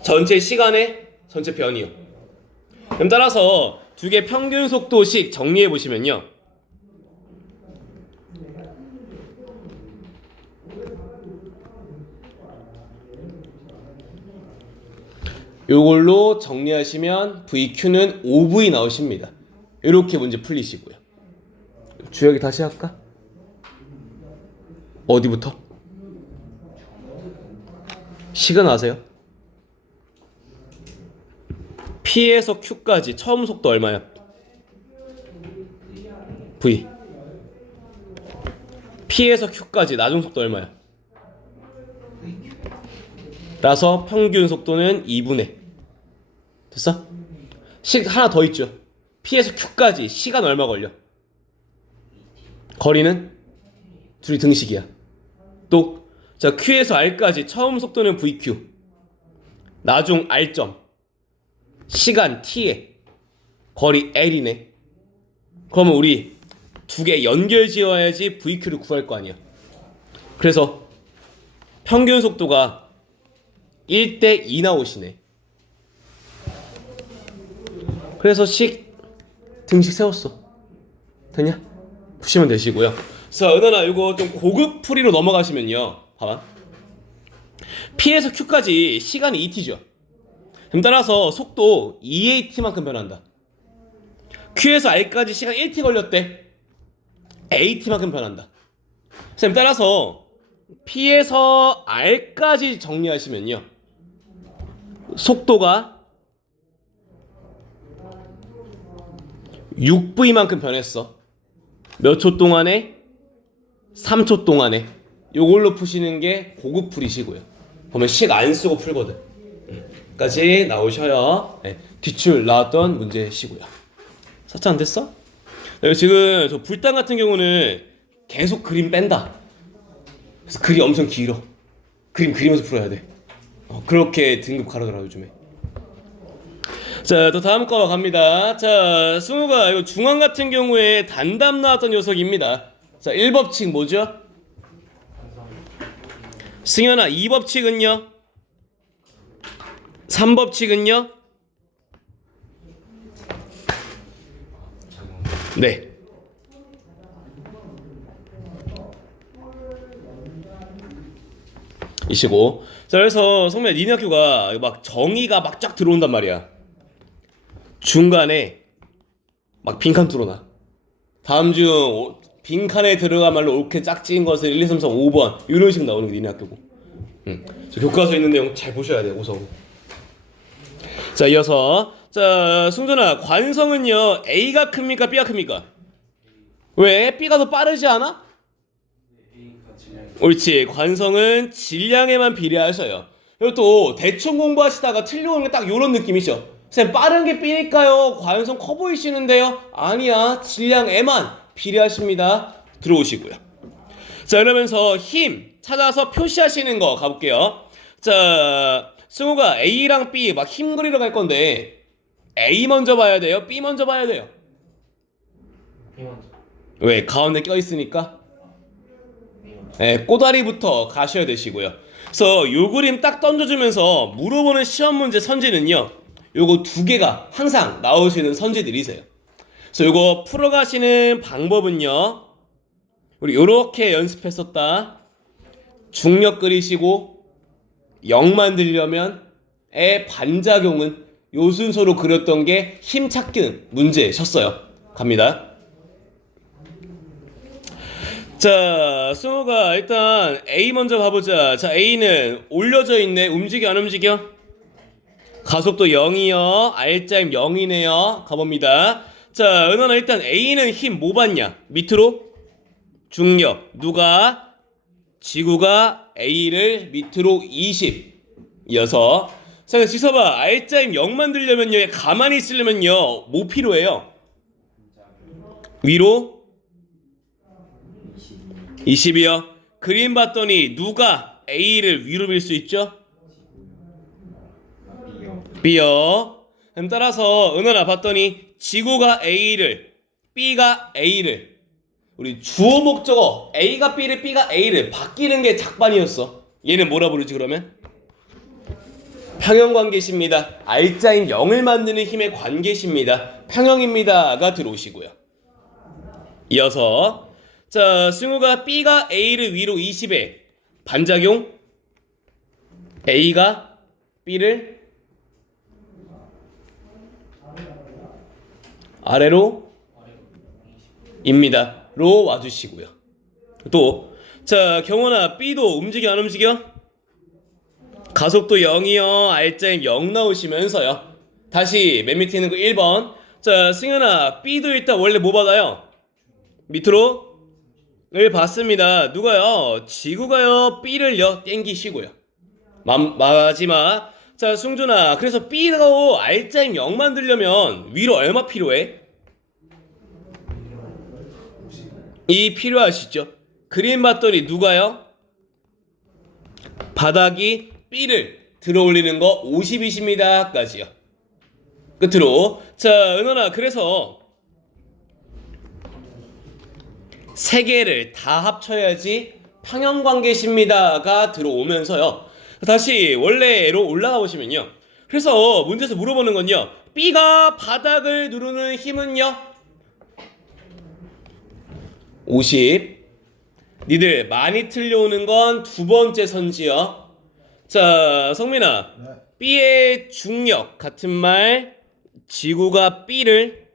전체 시간에 전체 변이요. 그럼 따라서 두 개 평균 속도씩 정리해 보시면요 요걸로 정리하시면 VQ는 5V 나오십니다. 이렇게 문제 풀리시고요. 주혁이 다시 할까? 어디부터? 시간 아세요? P에서 Q까지 처음 속도 얼마야? V. P에서 Q까지 나중 속도 얼마야? 라서 평균 속도는 2분의 됐어? 하나 더 있죠. P에서 Q까지 시간 얼마 걸려? 거리는 둘이 등식이야. 또 자 Q에서 R까지 처음 속도는 VQ 나중 R점 시간 T에 거리 L이네. 그러면 우리 두 개 연결 지어야지 VQ를 구할 거 아니야. 그래서 평균 속도가 1대 2 나오시네. 그래서 등식 세웠어. 되냐? 푸시면 되시고요. 자, 은하나 이거 좀 고급 풀이로 넘어가시면요. 봐봐. P에서 Q까지 시간이 2t죠. 그럼 따라서 속도 2at만큼 변한다. Q에서 R까지 시간 1t 걸렸대. at만큼 변한다. 쌤 따라서 P에서 R까지 정리하시면요. 속도가 6V만큼 변했어. 몇 초 동안에? 3초 동안에. 요걸로 푸시는 게 고급 풀이시고요. 보면 식 안 쓰고 풀거든. 까지 나오셔야 기출 나왔던 문제시고요. 사차 안 됐어? 지금 저 불단 같은 경우는 계속 그림 뺀다. 그래서 글이 엄청 길어. 그림 그리면서 풀어야 돼. 그렇게 등급 가르더라 요즘에. 자, 또 다음 거 갑니다. 자, 승우가 이거 중앙 같은 경우에 단답 나왔던 녀석입니다. 자, 1법칙 뭐죠? 승현아, 2법칙은요? 3법칙은요? 네. 이시고. 자, 그래서 성민아, 니네 학교가 막 정의가 막 쫙 들어온단 말이야. 중간에 막 빈칸 뚫어놔. 다음 중 빈칸에 들어가말로 옳게 짝지은 것을 1, 2, 3, 4, 5번 이런 식으로 나오는 게 니네 학교고. 저 교과서에 있는 내용 잘 보셔야 돼요. 우선. 자, 이어서 자, 승준아, 관성은요 A가 큽니까 B가 큽니까? 왜? B가 더 빠르지 않아? A가 질량이 옳지. 관성은 질량에만 비례하셔요. 그리고 또 대충 공부하시다가 틀려오는 게 딱 요런 느낌이죠. 선생님, 빠른 게 B니까요 관성 커 보이시는데요? 아니야, 질량에만 비례하십니다. 들어오시고요. 자, 그러면서 힘 찾아서 표시하시는 거 가볼게요. 자, 승우가 A랑 B 막 힘 그리러 갈 건데 A 먼저 봐야 돼요? B 먼저 봐야 돼요? B 먼저. 왜? 가운데 껴있으니까? B 먼저. 네, 꼬다리부터 가셔야 되시고요. 그래서 요 그림 딱 던져주면서 물어보는 시험 문제 선지는요, 요거 두 개가 항상 나오시는 선지들이세요. 그래서 요거 풀어가시는 방법은요, 우리 요렇게 연습했었다. 중력 그리시고 0 만들려면 의 반작용은 요 순서로 그렸던 게 힘 찾기는 문제셨어요. 갑니다. 자, 승우가 일단 A 먼저 봐보자. 자, A는 올려져 있네. 움직여 안 움직여? 가속도 0이요. R자임 0이네요. 가봅니다. 자, 은원아, 일단 A는 힘 뭐 받냐? 밑으로 중력. 누가? 지구가 A를 밑으로 20 이어서. 자, 지서봐. R자임 0 만들려면요, 가만히 있으려면요 뭐 필요해요? 위로 20이요. 그림 봤더니 누가 A를 위로 밀 수 있죠? B요. 그럼 따라서 은원아 봤더니 지구가 A를, B가 A를, 우리 주어 목적어 A가 B를, B가 A를 바뀌는 게 작반이었어. 얘는 뭐라 부르지 그러면? 평형관계십니다. R자인 0을 만드는 힘의 관계십니다. 평형입니다가 들어오시고요. 이어서 자, 승우가 B가 A를 위로 20에 반작용 A가 B를 아래로 입니다. 로 와주시고요. 또, 자, 경원아, B도 움직여 안 움직여? 가속도 0이요. R자임 0 나오시면서요. 다시 맨 밑에 있는 거 1번. 자, 승현아, B도 일단 원래 뭐 받아요? 밑으로 을 받습니다. 누가요? 지구가요. B를요. 땡기시고요. 마지막. 자, 승준아, 그래서 B로 R자임 0 만들려면 위로 얼마 필요해? 이 필요하시죠? 그림 봤더니 누가요? 바닥이 B를 들어 올리는 거 50이십니다. 까지요. 끝으로. 자, 은원아, 그래서 세 개를 다 합쳐야지 평형관계십니다가 들어오면서요. 다시 원래로 올라가 보시면요. 그래서 문제에서 물어보는 건요. B가 바닥을 누르는 힘은요? 50. 니들 많이 틀려오는 건 두 번째 선지요. 자, 성민아. 네. B의 중력 같은 말, 지구가 B를,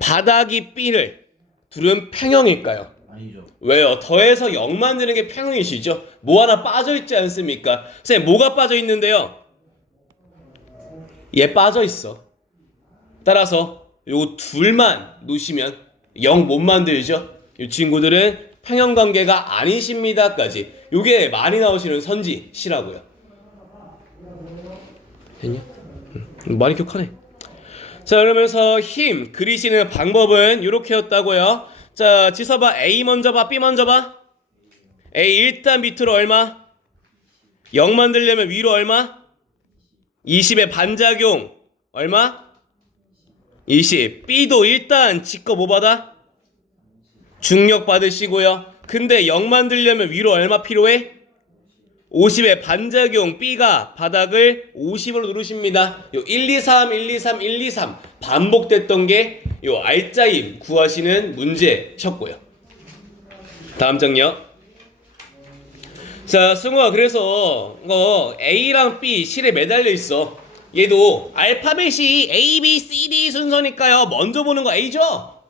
바닥이 B를 둘은 평형일까요? 아니죠. 왜요? 더해서 0 만드는 게 평형이시죠? 뭐 하나 빠져있지 않습니까? 선생님, 뭐가 빠져있는데요? 얘 빠져있어. 따라서 요 둘만 놓으시면 0 못 만들죠? 이 친구들은 평형관계가 아니십니다까지 요게 많이 나오시는 선지시라고요. 됐냐? 많이 기억하네. 자, 그러면서 힘 그리시는 방법은 이렇게였다고요. 자, 지서봐. A 먼저 봐, B 먼저 봐. A 일단 밑으로 얼마? 0 만들려면 위로 얼마? 20의 반작용 얼마? 20. B도 일단 지꺼 뭐 받아? 중력 받으시고요. 근데 0 만들려면 위로 얼마 필요해? 50의 반작용 B가 바닥을 50으로 누르십니다. 요 1, 2, 3, 1, 2, 3, 1, 2, 3 반복됐던 게 요 알짜임 구하시는 문제셨고요. 다음 장요. 자, 승우야, 그래서 A랑 B 실에 매달려 있어. 얘도 알파벳이 A, B, C, D 순서니까요. 먼저 보는 거 A죠?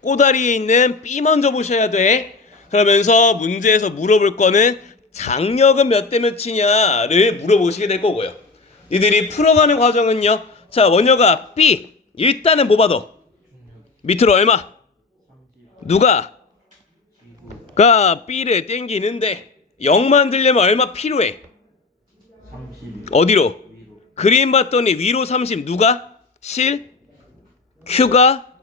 꼬다리에 있는 B 먼저 보셔야 돼. 그러면서 문제에서 물어볼 거는 장력은 몇 대 몇이냐를 물어보시게 될 거고요. 이들이 풀어가는 과정은요. 자, 원효가 B 일단은 뭐 받아? 밑으로 얼마? 누가? 가 B를 땡기는데 0 만들려면 얼마 필요해? 30. 어디로? 위로. 그림 봤더니 위로 30 누가? 실? Q가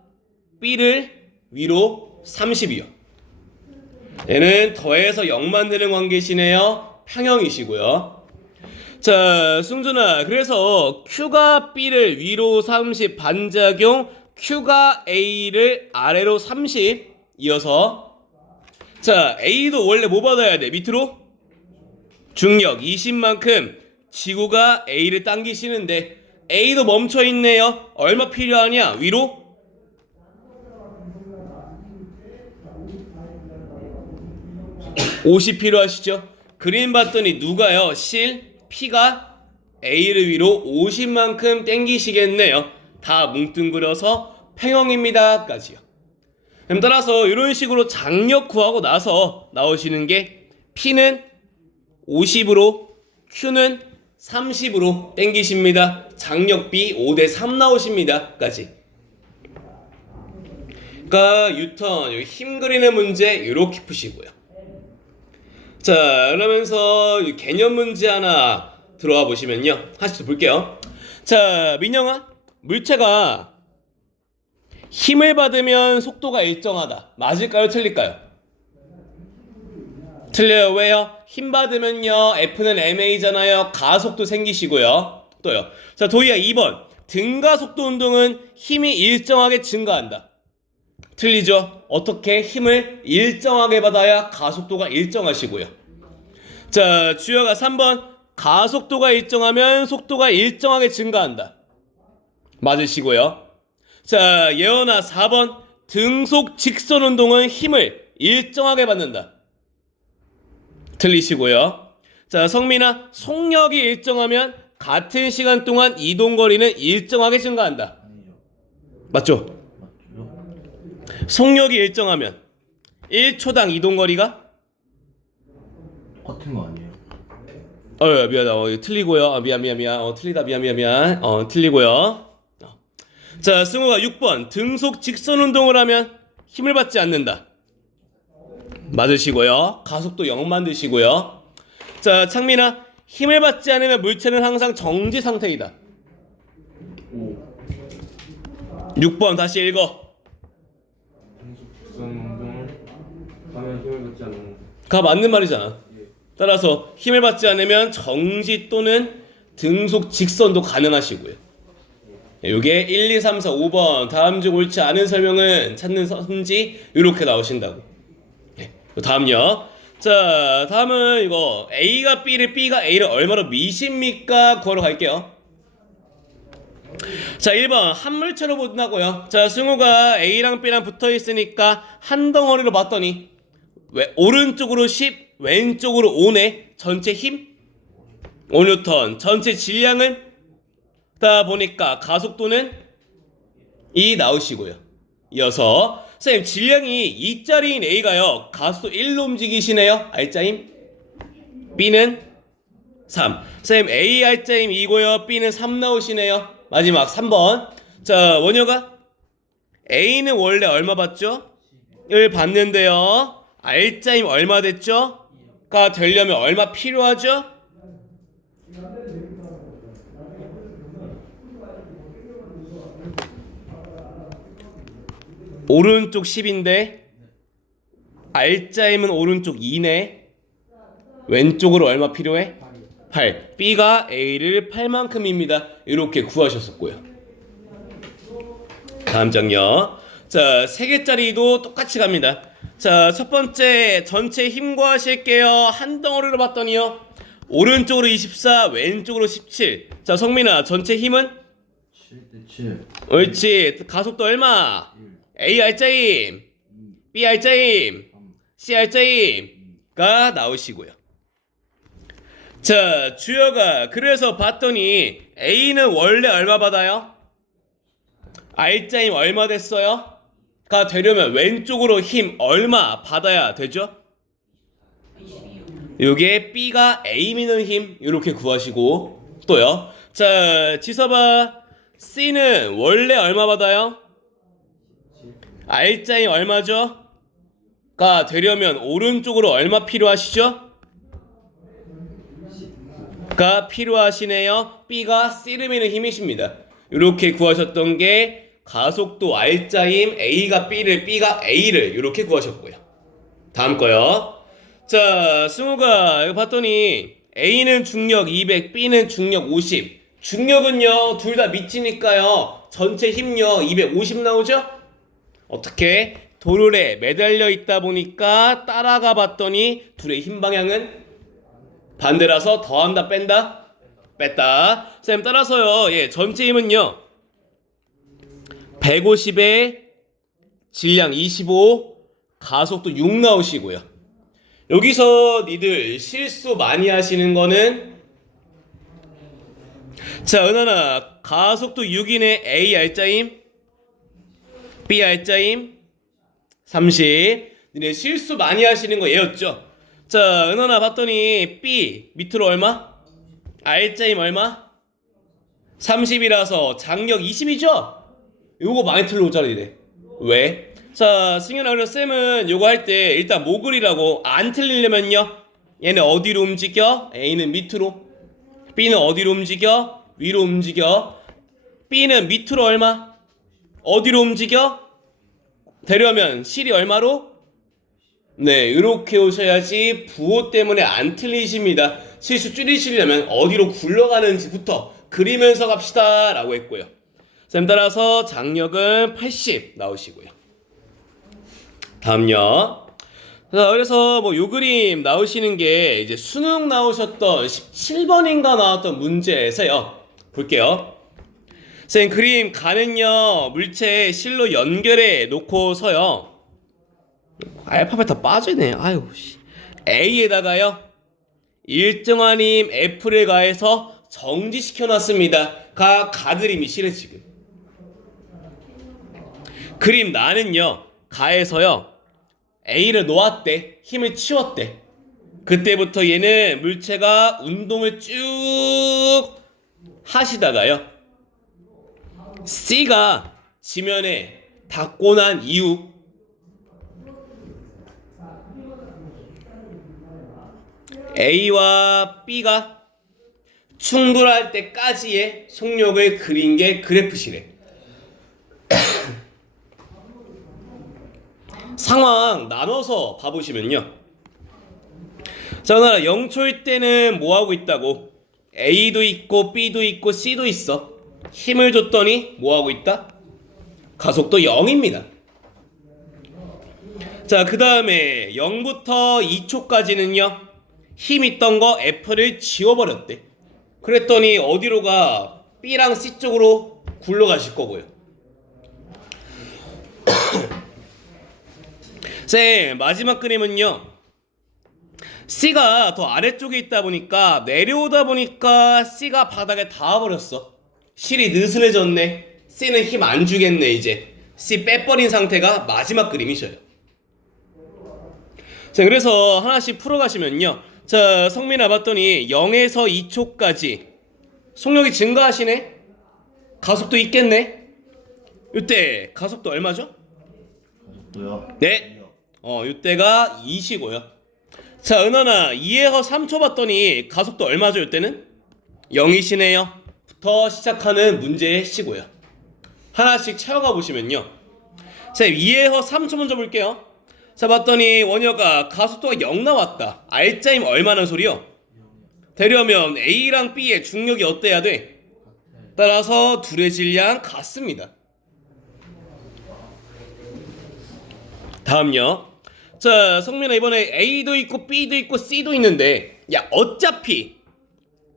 B를 위로 30이요. 얘는 더해서 0 만드는 관계시네요. 평형이시고요. 자, 승준아, 그래서 Q가 B를 위로 30 반작용, Q가 A를 아래로 30 이어서 자, A도 원래 뭐 받아야 돼? 밑으로? 중력 20만큼 지구가 A를 당기시는데 A도 멈춰있네요. 얼마 필요하냐? 위로? 50 필요하시죠? 그림 봤더니 누가요? 실? P가 A를 위로 50만큼 땡기시겠네요. 다 뭉뚱그려서 평형입니다 까지요. 그럼 따라서 이런 식으로 장력 구하고 나서 나오시는 게 P는 50으로 Q는 30으로 땡기십니다. 장력 B 5대 3 나오십니다 까지. 그러니까 유턴 힘 그리는 문제 이렇게 푸시고요. 자, 그러면서 개념 문제 하나 들어와 보시면요. 하나씩 볼게요. 자, 민영아, 물체가 힘을 받으면 속도가 일정하다. 맞을까요? 틀릴까요? 틀려요. 왜요? 힘 받으면요. F는 ma잖아요. 가속도 생기시고요. 또요. 자, 도희야 2번. 등가속도 운동은 힘이 일정하게 증가한다. 틀리죠? 어떻게 힘을 일정하게 받아야 가속도가 일정하시고요. 자, 주여가 3번. 가속도가 일정하면 속도가 일정하게 증가한다. 맞으시고요. 자, 예언아 4번. 등속 직선 운동은 힘을 일정하게 받는다. 틀리시고요. 자, 성민아, 속력이 일정하면 같은 시간 동안 이동거리는 일정하게 증가한다. 아니죠. 맞죠? 맞죠? 속력이 일정하면 1초당 이동거리가 같은 거 아니에요? 미안하다. 틀리고요. 미안. 틀리다. 미안. 틀리고요. 자, 승우가 6번. 등속 직선 운동을 하면 힘을 받지 않는다. 맞으시고요. 가속도 0 만드시고요. 자, 창민아, 힘을 받지 않으면 물체는 항상 정지 상태이다. 5. 6번 다시 읽어. 등속 직선 운동을 하면 힘을 받지 않는. 가 맞는 말이잖아. 예. 따라서 힘을 받지 않으면 정지 또는 등속 직선도 가능하시고요. 요게 1, 2, 3, 4, 5번 다음 중 옳지 않은 설명은 찾는 선지 이렇게 나오신다고. 다음요. 자, 다음은 이거 A가 B를 B가 A를 얼마로 미십니까? 구하러 갈게요. 자, 1번 한 물체로 본다고요. 자, 승우가 A랑 B랑 붙어 있으니까 한 덩어리로 봤더니 오른쪽으로 10, 왼쪽으로 5네. 전체 힘 5N. 전체 질량은 다 보니까 가속도는 2 나오시고요. 이어서 선생님 질량이 2짜리인 A가요 가속도 1로 움직이시네요. 알짜임 B는 3. 선생님 A 알짜임 2고요 B는 3 나오시네요. 마지막 3번. 자, 원효가 A는 원래 얼마 받죠? 1 받는데요 알짜임 얼마 됐죠? 가 되려면 얼마 필요하죠? 오른쪽 10인데 R자임은 오른쪽 2네. 왼쪽으로 얼마 필요해? 8. B가 A를 8만큼입니다. 이렇게 구하셨었고요. 다음 장요. 자, 3개짜리도 똑같이 갑니다. 자, 첫 번째 전체 힘 구하실게요. 한 덩어리로 봤더니요. 오른쪽으로 24, 왼쪽으로 17. 자, 성민아, 전체 힘은? 7대 7. 옳지. 가속도 얼마? A R자임, B R자임, C R자임가 나오시고요. 자, 주여가 그래서 봤더니 A는 원래 얼마 받아요? R자임 얼마 됐어요? 가 되려면 왼쪽으로 힘 얼마 받아야 되죠? 요게 B가 A 미는 힘 이렇게 구하시고 또요. 자, 지서봐. C는 원래 얼마 받아요? R자임 얼마죠? 가 되려면 오른쪽으로 얼마 필요하시죠? 가 필요하시네요. B가 C를 미는 힘이십니다. 이렇게 구하셨던 게 가속도 R자임 A가 B를, B가 A를 이렇게 구하셨고요. 다음 거요. 자, 승우가 이거 봤더니 A는 중력 200, B는 중력 50. 중력은요 둘 다 미치니까요 전체 힘요 250 나오죠? 어떻게? 도르래 매달려 있다 보니까 따라가 봤더니 둘의 힘 방향은 반대라서 더한다 뺀다? 뺐다. 쌤 따라서요. 예, 전체 힘은요 150에 질량 25, 가속도 6 나오시고요. 여기서 니들 실수 많이 하시는 거는 자, 은하나 가속도 6이네. A R자임, B R자임 30. 니네 실수 많이 하시는 거 얘였죠. 자, 은하나 봤더니 B 밑으로 얼마? R자임 얼마? 30이라서 장력 20이죠? 요거 많이 틀려오잖아 니네. 왜? 자, 승현아, 그래서 쌤은 요거 할 때 일단 뭐 그리라고? 안 틀리려면요 얘는 어디로 움직여? A는 밑으로, B는 어디로 움직여? 위로 움직여. B는 밑으로 얼마? 어디로 움직여? 되려면 실이 얼마로? 네, 이렇게 오셔야지 부호 때문에 안 틀리십니다. 실수 줄이시려면 어디로 굴러가는지부터 그리면서 갑시다 라고 했고요. 쌤 따라서 장력은 80 나오시고요. 다음요. 자, 그래서 뭐 요 그림 나오시는 게 이제 수능 나오셨던 17번인가 나왔던 문제에서요. 볼게요. 쌤 그림 가는요 물체 실로 연결해 놓고서요. 알파벳 다 빠지네. 아유 씨. A에다가요 일정한 힘 F를 가해서 정지시켜 놨습니다. 가그림이 실은 지금. 그림 나는요 가해서요 A를 놓았대. 힘을 치웠대. 그때부터 얘는 물체가 운동을 쭉 하시다가요 C가 지면에 닿고 난 이후 A와 B가 충돌할 때까지의 속력을 그린 게 그래프시래. 상황 나눠서 봐보시면요. 자, 오늘 0초일 때는 뭐하고 있다고? A도 있고 B도 있고 C도 있어. 힘을 줬더니 뭐하고 있다? 가속도 0입니다. 자, 그 다음에 0부터 2초까지는요 힘 있던 거 F를 지워버렸대. 그랬더니 어디로 가? B랑 C 쪽으로 굴러가실 거고요. 쌤 마지막 그림은요 C가 더 아래쪽에 있다 보니까 내려오다 보니까 C가 바닥에 닿아버렸어. 실이 느슨해졌네. C는 힘 안 주겠네. 이제 C 빼버린 상태가 마지막 그림이셔요. 자, 그래서 하나씩 풀어가시면요. 자, 성민아 봤더니 0에서 2초까지 속력이 증가하시네. 가속도 있겠네. 이때 가속도 얼마죠? 가속도요? 네. 이때가 2시고요. 자, 은하나 2에서 3초 봤더니 가속도 얼마죠? 이때는 0이시네요. 부터 시작하는 문제의 시고요. 하나씩 채워가 보시면요. 쌤, 이해허 3초 먼저 볼게요. 자, 봤더니 원효가 가속도가 0 나왔다. 알짜임 얼마나 소리요? 되려면 A랑 B의 중력이 어때야 돼? 따라서 둘의 질량 같습니다. 다음요. 자, 성민아, 이번에 A도 있고 B도 있고 C도 있는데, 야, 어차피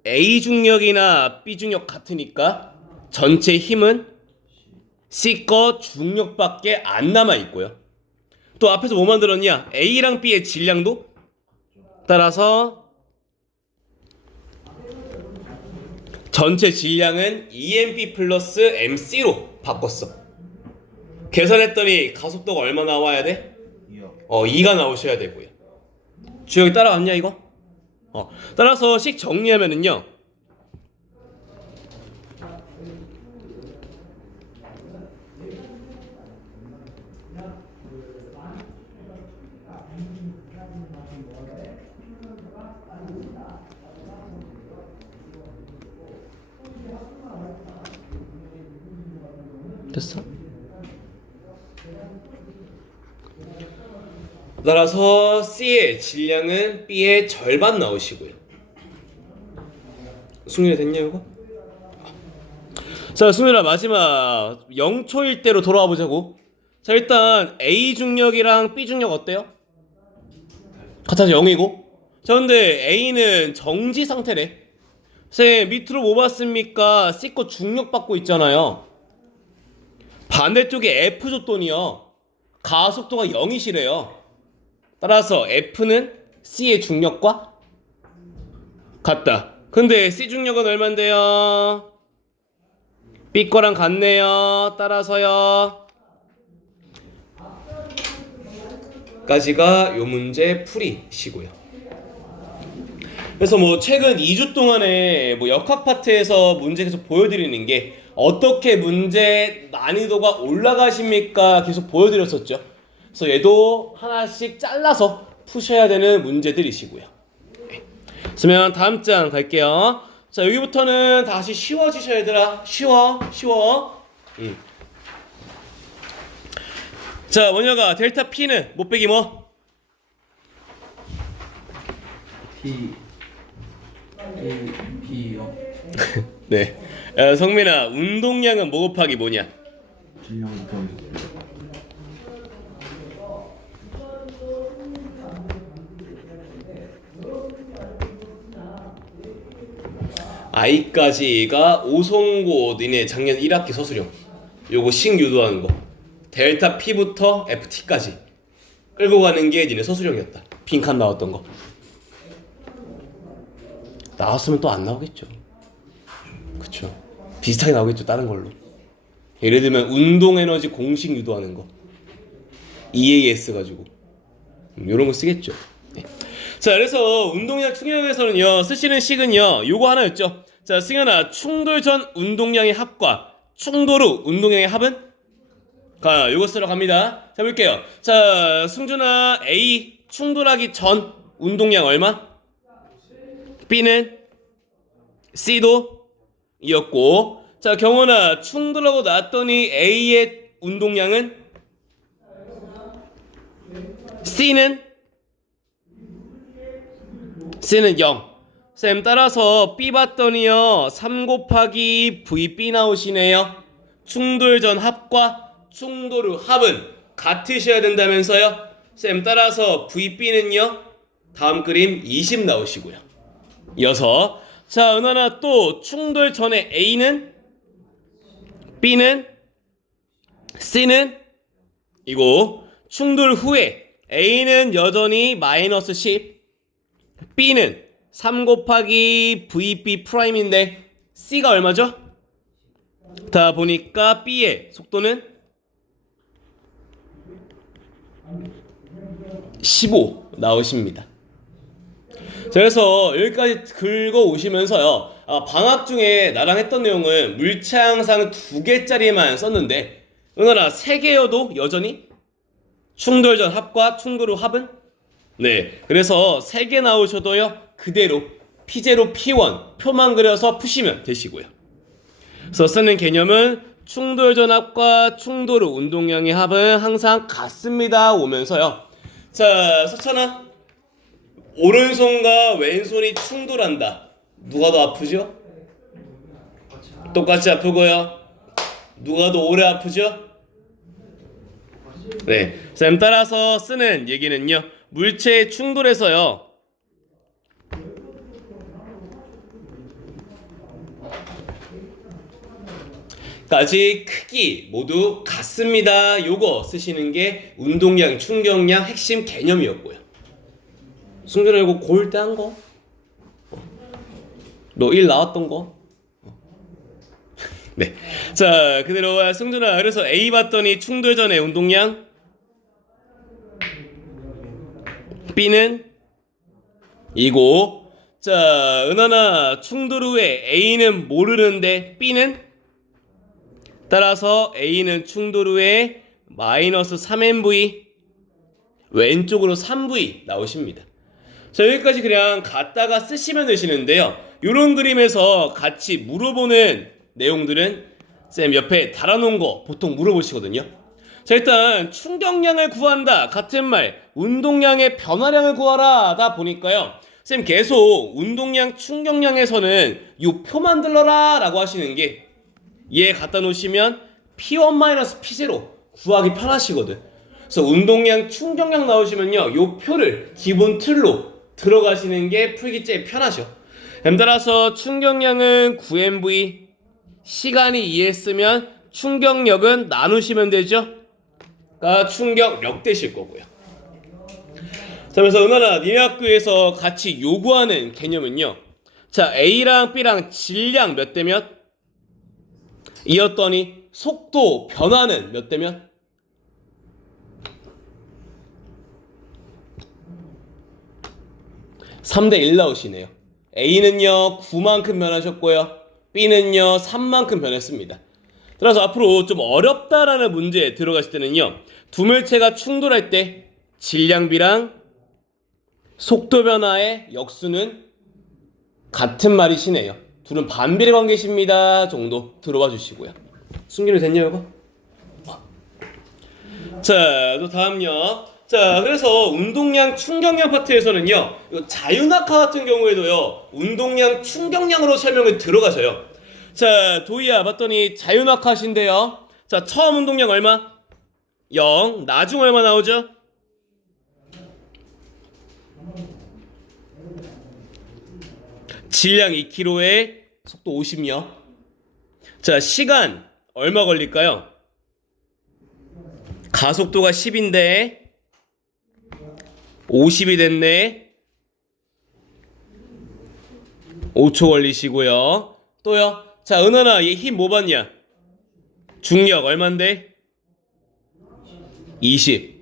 A 중력이나 B 중력 같으니까 전체 힘은 C 거 중력밖에 안 남아 있고요. 또 앞에서 뭐 만들었냐? A랑 B의 질량도 따라서 전체 질량은 EMP 플러스 MC로 바꿨어. 계산했더니 가속도가 얼마 나와야 돼? 2가 나오셔야 되고요. 주혁이 따라왔냐 이거? 따라서 식 정리하면은요. 됐어? 따라서 C의 질량은 B의 절반 나오시고요. 승윤이 됐냐 이거? 자, 승윤아, 마지막 0초일 대로 돌아와 보자고. 자, 일단 A 중력이랑 B 중력 어때요? 같아서 0이고. 자, 근데 A는 정지 상태래. 쌤, 밑으로 뭐 봤습니까? C 거 중력 받고 있잖아요. 반대쪽에 F 줬더니요, 가속도가 0이시래요. 따라서 F는 C의 중력과 같다. 근데 C 중력은 얼만데요? B 거랑 같네요. 따라서요, 까지가 요 문제 풀이시고요. 그래서 뭐 최근 2주 동안에 뭐 역학 파트에서 문제 계속 보여드리는 게 어떻게 문제 난이도가 올라가십니까 계속 보여드렸었죠. 그래서 얘도 하나씩 잘라서 푸셔야 되는 문제들이시고요. 그러면 다음 장 갈게요. 자, 여기부터는 다시 쉬워지셔야 얘들아. 쉬워. 자, 원효가 델타 P는 못 빼기 뭐? P요. 네. 성민아, 운동량은 뭐 곱하기 뭐냐? 질량 곱하기 I까지가 오송고 니네 작년 1학기 서술형 요거 식 유도하는 거 델타 P부터 FT까지 끌고 가는 게 니네 서술형이었다. 빈칸 나왔던 거 나왔으면 또 안 나오겠죠. 그쵸, 비슷하게 나오겠죠. 다른 걸로 예를 들면 운동에너지 공식 유도하는 거 EAS 가지고 요런 거 쓰겠죠. 네. 자, 그래서 운동량 충격에서는요 쓰시는 식은요 요거 하나였죠. 자, 승현아, 충돌 전 운동량의 합과 충돌 후 운동량의 합은? 요거 쓰러 갑니다. 자, 볼게요. 자, 승준아, A 충돌하기 전 운동량 얼마? B는 C도 이었고, 자, 경원아, 충돌하고 났더니 A의 운동량은? C는 0. 쌤, 따라서 B 봤더니요 3 곱하기 VB 나오시네요. 충돌 전 합과 충돌 후 합은 같으셔야 된다면서요. 쌤, 따라서 VB는요 다음 그림 20 나오시고요. 이어서 자, 은하나 또 충돌 전에 A는, B는, C는 이고, 충돌 후에 A는 여전히 마이너스 10, B는 3 곱하기 VB 프라임인데 C가 얼마죠? 다 보니까 B의 속도는 15 나오십니다. 자, 그래서 여기까지 긁어오시면서요, 방학 중에 나랑 했던 내용은 물체 항상 2개짜리만 썼는데 은하나 3개여도 여전히 충돌 전 합과 충돌 후 합은? 네, 그래서 3개 나오셔도요 그대로 P0, P1 표만 그려서 푸시면 되시고요. 그래서 쓰는 개념은 충돌 전압과 충돌 후 운동량의 합은 항상 같습니다 오면서요. 자, 석찬아, 오른손과 왼손이 충돌한다. 누가 더 아프죠? 똑같이 아프고요. 누가 더 오래 아프죠? 네. 쌤 따라서 쓰는 얘기는요. 물체의 충돌에서요. 까지 크기 모두 같습니다. 요거 쓰시는 게 운동량, 충격량 핵심 개념이었고요. 승준아 이거 고1 때 한 거? 너 1 나왔던 거? 네. 자, 그대로 승준아 그래서 A 봤더니 충돌 전에 운동량 B는 이고 자, 은하나 충돌 후에 A는 모르는데 B는 따라서 A는 충돌 후에 마이너스 3nV 왼쪽으로 3V 나오십니다. 자, 여기까지 그냥 갖다가 쓰시면 되시는데요. 요런 그림에서 같이 물어보는 내용들은 쌤 옆에 달아놓은 거 보통 물어보시거든요. 자, 일단 충격량을 구한다 같은 말 운동량의 변화량을 구하라 다 보니까요. 쌤 계속 운동량 충격량에서는 요 표 만들어라 라고 하시는 게 얘 갖다 놓으시면 P1-P0 구하기 편하시거든. 그래서 운동량 충격량 나오시면요 요 표를 기본 틀로 들어가시는 게 풀기 제일 편하죠. 따라서 충격량은 9mv 시간이 2했으면 충격력은 나누시면 되죠. 그러니까 충격력 되실 거고요. 자, 그래서 은하나 니네 학교에서 같이 요구하는 개념은요. 자, A랑 B랑 질량 몇 대 몇? 이었더니 속도 변화는 몇 대 몇? 3대 1 나오시네요. A는요 9만큼 변하셨고요. B는요 3만큼 변했습니다. 따라서 앞으로 좀 어렵다라는 문제에 들어가실 때는요. 두 물체가 충돌할 때 질량비랑 속도 변화의 역수는 같은 말이시네요. 둘은 반비례 관계십니다 정도 들어봐 주시고요. 숨기로 됐냐 이거? 자, 또 다음요. 자, 그래서 운동량 충격량 파트에서는요 자유낙하 같은 경우에도요 운동량 충격량으로 설명을 들어가셔요. 자, 도희야 봤더니 자유낙하신데요. 자, 처음 운동량 얼마? 0. 나중 얼마 나오죠? 질량 2km에 속도 50요. 자, 시간 얼마 걸릴까요? 가속도가 10인데 50이 됐네. 5초 걸리시고요. 또요. 자, 은하나 얘 힘 뭐 받냐? 중력 얼만데? 20.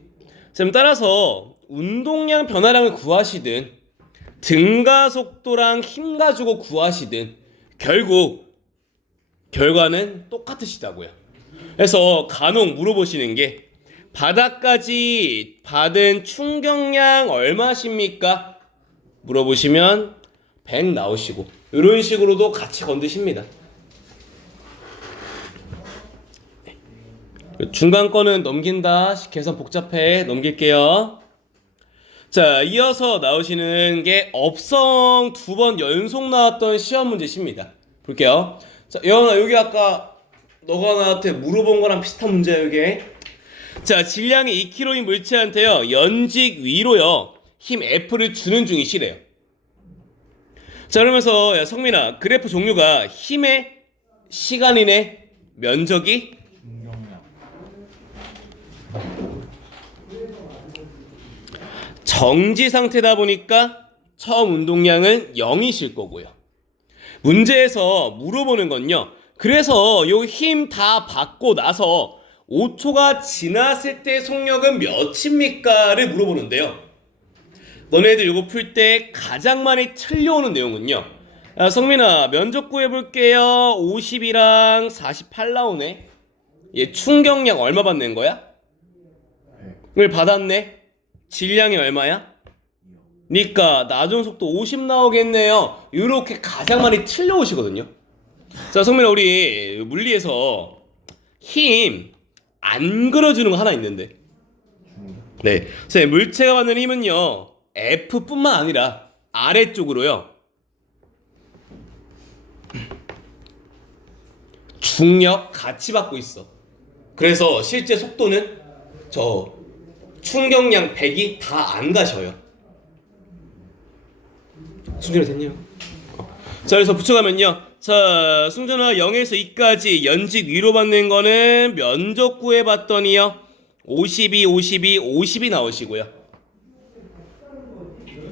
쌤 따라서 운동량 변화량을 구하시든 등가속도랑 힘 가지고 구하시든 결국 결과는 똑같으시다고요. 그래서 간혹 물어보시는 게 바닥까지 받은 충격량 얼마십니까? 물어보시면 100 나오시고 이런 식으로도 같이 건드십니다. 중간 거는 넘긴다. 계산 복잡해. 넘길게요. 자, 이어서 나오시는 게 업성 2번 연속 나왔던 시험 문제십니다. 볼게요. 자, 여원아 여기 아까 너가 나한테 물어본 거랑 비슷한 문제야 이게. 자, 질량이 2kg인 물체한테요 연직 위로요 힘 F를 주는 중이시래요. 자, 그러면서 야 성민아 그래프 종류가 힘의 시간이네 면적이 정지 상태다 보니까 처음 운동량은 0이실 거고요. 문제에서 물어보는 건요. 그래서 요 힘 다 받고 나서 5초가 지났을 때 속력은 몇입니까?를 물어보는데요. 너네들 이거 풀 때 가장 많이 틀려오는 내용은요. 야, 성민아 면적 구해볼게요. 50이랑 48 나오네. 얘 충격량 얼마 받는 거야? 을 받았네. 질량이 얼마야? 니까 나중 속도 50 나오겠네요. 이렇게 가장 많이 틀려오시거든요. 자, 성민아 우리 물리에서 힘 안 그려주는 거 하나 있는데. 네. 선생님, 물체가 받는 힘은요, F뿐만 아니라 아래쪽으로요, 중력 같이 받고 있어. 그래서 실제 속도는 저 충격량 100이 다 안 가셔요. 승준이 됐네요. 자, 그래서 붙여가면요. 자, 승준아 0에서 2까지 연직 위로 받는 거는 면적 구해 봤더니요. 52, 52, 50이 나오시고요.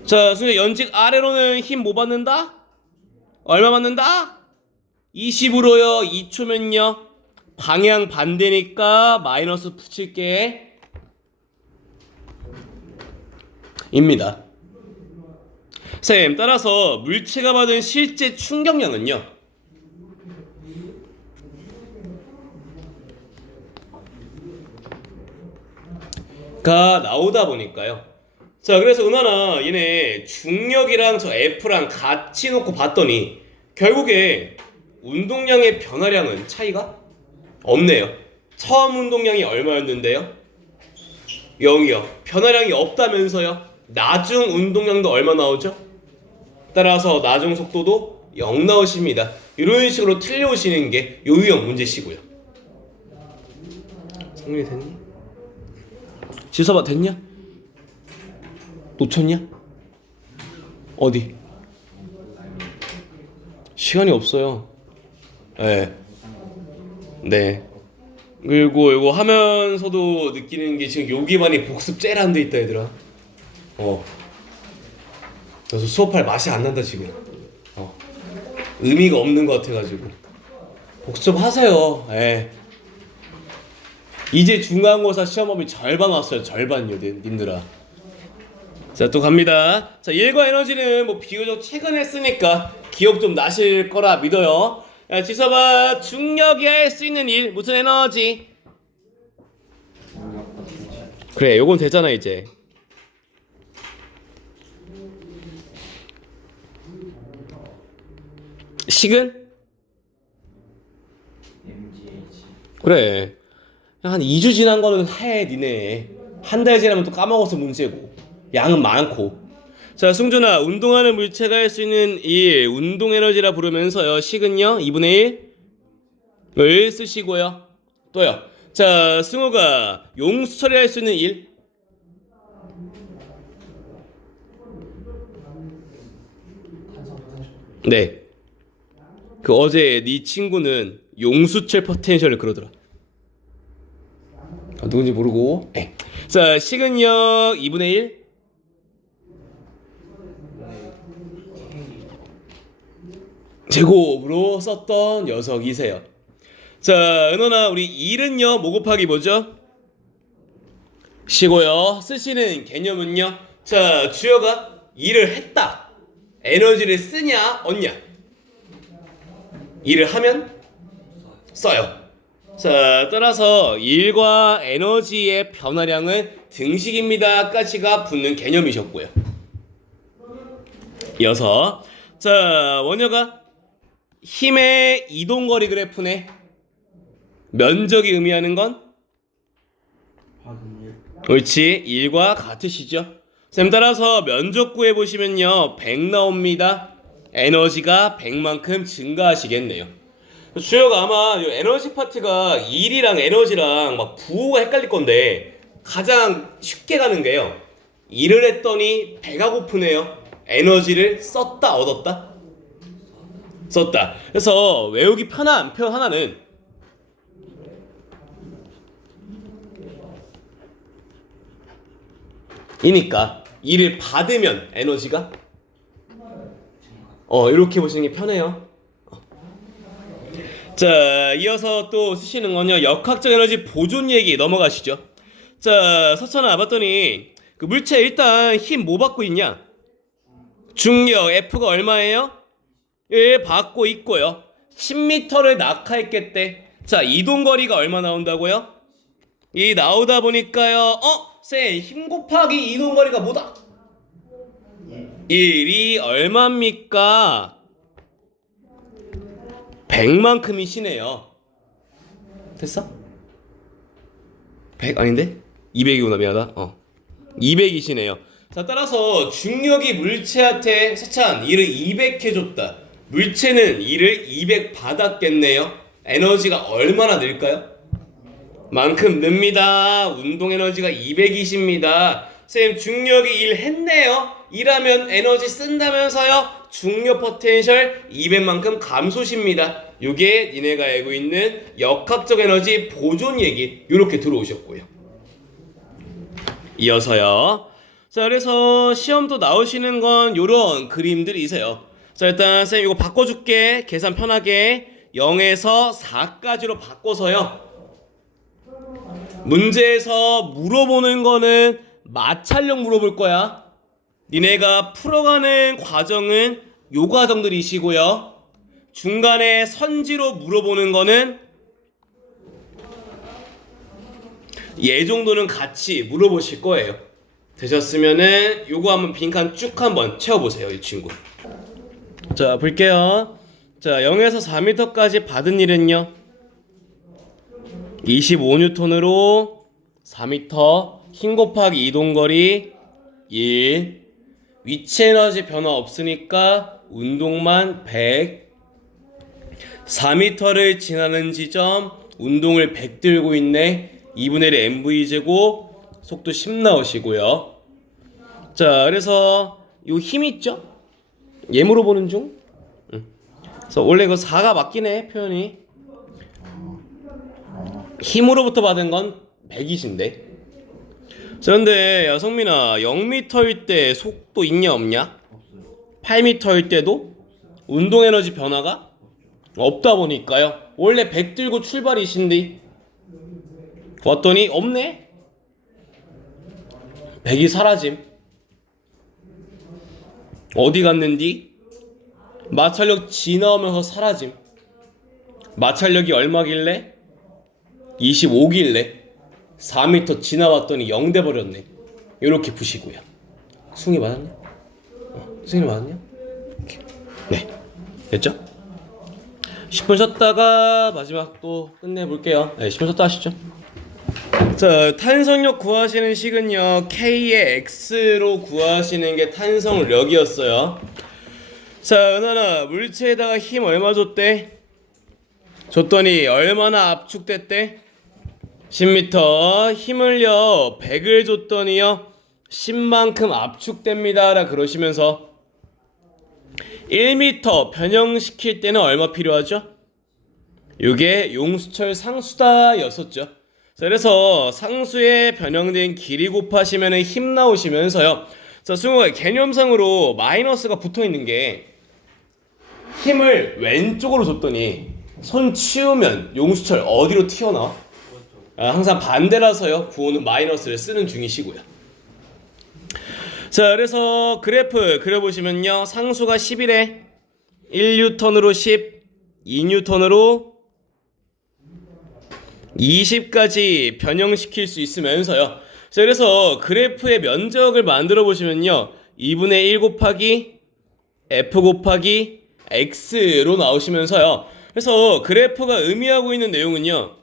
자, 승준아 연직 아래로는 힘 뭐 받는다? 얼마 받는다? 20으로요. 2초면요. 방향 반대니까 마이너스 붙일게. 입니다. 쌤, 따라서 물체가 받은 실제 충격량은요, 가 나오다 보니까요. 자, 그래서 은하나 얘네 중력이랑 저 F랑 같이 놓고 봤더니 결국에 운동량의 변화량은 차이가 없네요. 처음 운동량이 얼마였는데요? 0이요. 변화량이 없다면서요. 나중 운동량도 얼마 나오죠? 따라서 나중 속도도 0 나오십니다. 이런 식으로 틀려오시는 게 요 유형 문제시고요. 성민이 됐니? 지서봐 됐냐? 놓쳤냐? 어디? 시간이 없어요. 네. 네. 그리고 이거 하면서도 느끼는 게 지금 여기만이 복습 제일 안 돼 있다 얘들아. 그래서 수업할 맛이 안 난다 지금. 의미가 없는 것 같아가지고 복습하세요. 예. 이제 중간고사 시험범위 절반 왔어요. 절반요, 님들아. 자, 또 갑니다. 자, 일과 에너지는 뭐 비교적 최근에 했으니까 기억 좀 나실 거라 믿어요. 야, 지서봐. 중력이 할 수 있는 일 무슨 에너지? 그래, 요건 되잖아 이제. 식은? 그래. 한 2주 지난 거는 해, 니네. 한 달 지나면 또 까먹어서 문제고. 양은 많고. 자, 승준아, 운동하는 물체가 할 수 있는 일, 운동 에너지라 부르면서요. 식은요, 2분의 1을 쓰시고요. 또요. 자, 승우가 용수 처리할 수 있는 일. 네. 그 어제 네 친구는 용수철 포텐셜을 그러더라. 누군지 모르고. 에. 자, 식은요 2분의 1 제곱으로 썼던 녀석이세요. 자, 은원아, 우리 1은요 뭐 곱하기 뭐죠? 시고요. 쓰시는 개념은요. 자, 주어가 일을 했다. 에너지를 쓰냐 얻냐. 일을 하면 써요. 자, 따라서 일과 에너지의 변화량은 등식입니다 까지가 붙는 개념이셨고요. 이어서 자, 원효가 힘의 이동거리 그래프네. 면적이 의미하는 건? 옳지, 1과 같으시죠? 쌤, 따라서 면적 구해보시면요 100 나옵니다. 에너지가 100만큼 증가하시겠네요. 주요가 아마 에너지 파트가 일이랑 에너지랑 막 부호가 헷갈릴 건데 가장 쉽게 가는 게요. 일을 했더니 배가 고프네요. 에너지를 썼다 얻었다? 썼다. 그래서 외우기 편한 표 하나는 이니까 일을 받으면 에너지가 이렇게 보시는 게 편해요. 자, 이어서 또 쓰시는 건요 역학적 에너지 보존 얘기 넘어가시죠. 자, 서천아 봤더니 그 물체 일단 힘 뭐 받고 있냐? 중력 F가 얼마예요? 예, 받고 있고요. 10m를 낙하했겠대. 자, 이동거리가 얼마 나온다고요? 이 나오다 보니까요. 쌤, 힘 곱하기 이동거리가 뭐다? 1이 얼마입니까? 100만큼이시네요. 됐어? 100 아닌데? 200이구나. 미안하다. 200이시네요. 자, 따라서 중력이 물체한테 세찬 이를 200 해줬다. 물체는 이를 200 받았겠네요. 에너지가 얼마나 늘까요? 만큼 늡니다. 운동 에너지가 200이십니다. 쌤 중력이 1 했네요. 일하면 에너지 쓴다면서요. 중력 포텐셜 200만큼 감소십니다. 요게 니네가 알고 있는 역학적 에너지 보존 얘기 요렇게 들어오셨고요. 이어서요. 자, 그래서 시험도 나오시는 건 요런 그림들이세요. 자, 일단 쌤 이거 바꿔줄게. 계산 편하게 0에서 4까지로 바꿔서요. 문제에서 물어보는 거는 마찰력 물어볼 거야. 니네가 풀어가는 과정은 요 과정들이시고요. 중간에 선지로 물어보는 거는 얘 정도는 같이 물어보실 거예요. 되셨으면은 요거 한번 빈칸 쭉 한번 채워보세요. 이 친구. 자, 볼게요. 자, 0에서 4m까지 받은 일은요 25N으로 4m 힘 곱하기 이동거리 1 위치 에너지 변화 없으니까 운동만 100 4m를 지나는 지점 운동을 100 들고 있네 2분의 1 mv제곱 속도 10 나오시고요. 자, 그래서 요 힘 있죠? 얘 물어보는 중. 그래서 원래 그 4가 맞긴 해 표현이. 힘으로부터 받은 건 100이신데. 자, 근데 야 성민아 0m일 때 속도 있냐 없냐? 8m일 때도 운동 에너지 변화가 없다 보니까요. 원래 100 들고 출발이신데 왔더니 없네. 100이 사라짐. 어디 갔는디? 마찰력 지나오면서 사라짐. 마찰력이 얼마길래? 25길래 4m 지나왔더니 0 돼버렸네. 요렇게 푸시고요. 승이 맞았냐? 승이 맞았냐? 네, 됐죠? 10분 쉬었다가 마지막 또 끝내볼게요. 네, 10분 쉬었다 하시죠. 자, 탄성력 구하시는 식은요 K의 X로 구하시는 게 탄성력이었어요. 자, 은하나 물체에다가 힘 얼마 줬대? 줬더니 얼마나 압축됐대? 10m 힘을요 100을 줬더니요 10만큼 압축됩니다 라 그러시면서 1m 변형시킬 때는 얼마 필요하죠? 요게 용수철 상수다 였었죠. 자, 그래서 상수에 변형된 길이 곱하시면 힘 나오시면서요. 자, 승우가 개념상으로 마이너스가 붙어있는 게 힘을 왼쪽으로 줬더니 손 치우면 용수철 어디로 튀어나와? 항상 반대라서요. 구호는 마이너스를 쓰는 중이시고요. 자, 그래서 그래프 그려보시면요. 상수가 11에 1N으로 10, 2N으로 20까지 변형시킬 수 있으면서요. 자, 그래서 그래프의 면적을 만들어 보시면요. 2분의 1 곱하기 F 곱하기 X로 나오시면서요. 그래서 그래프가 의미하고 있는 내용은요.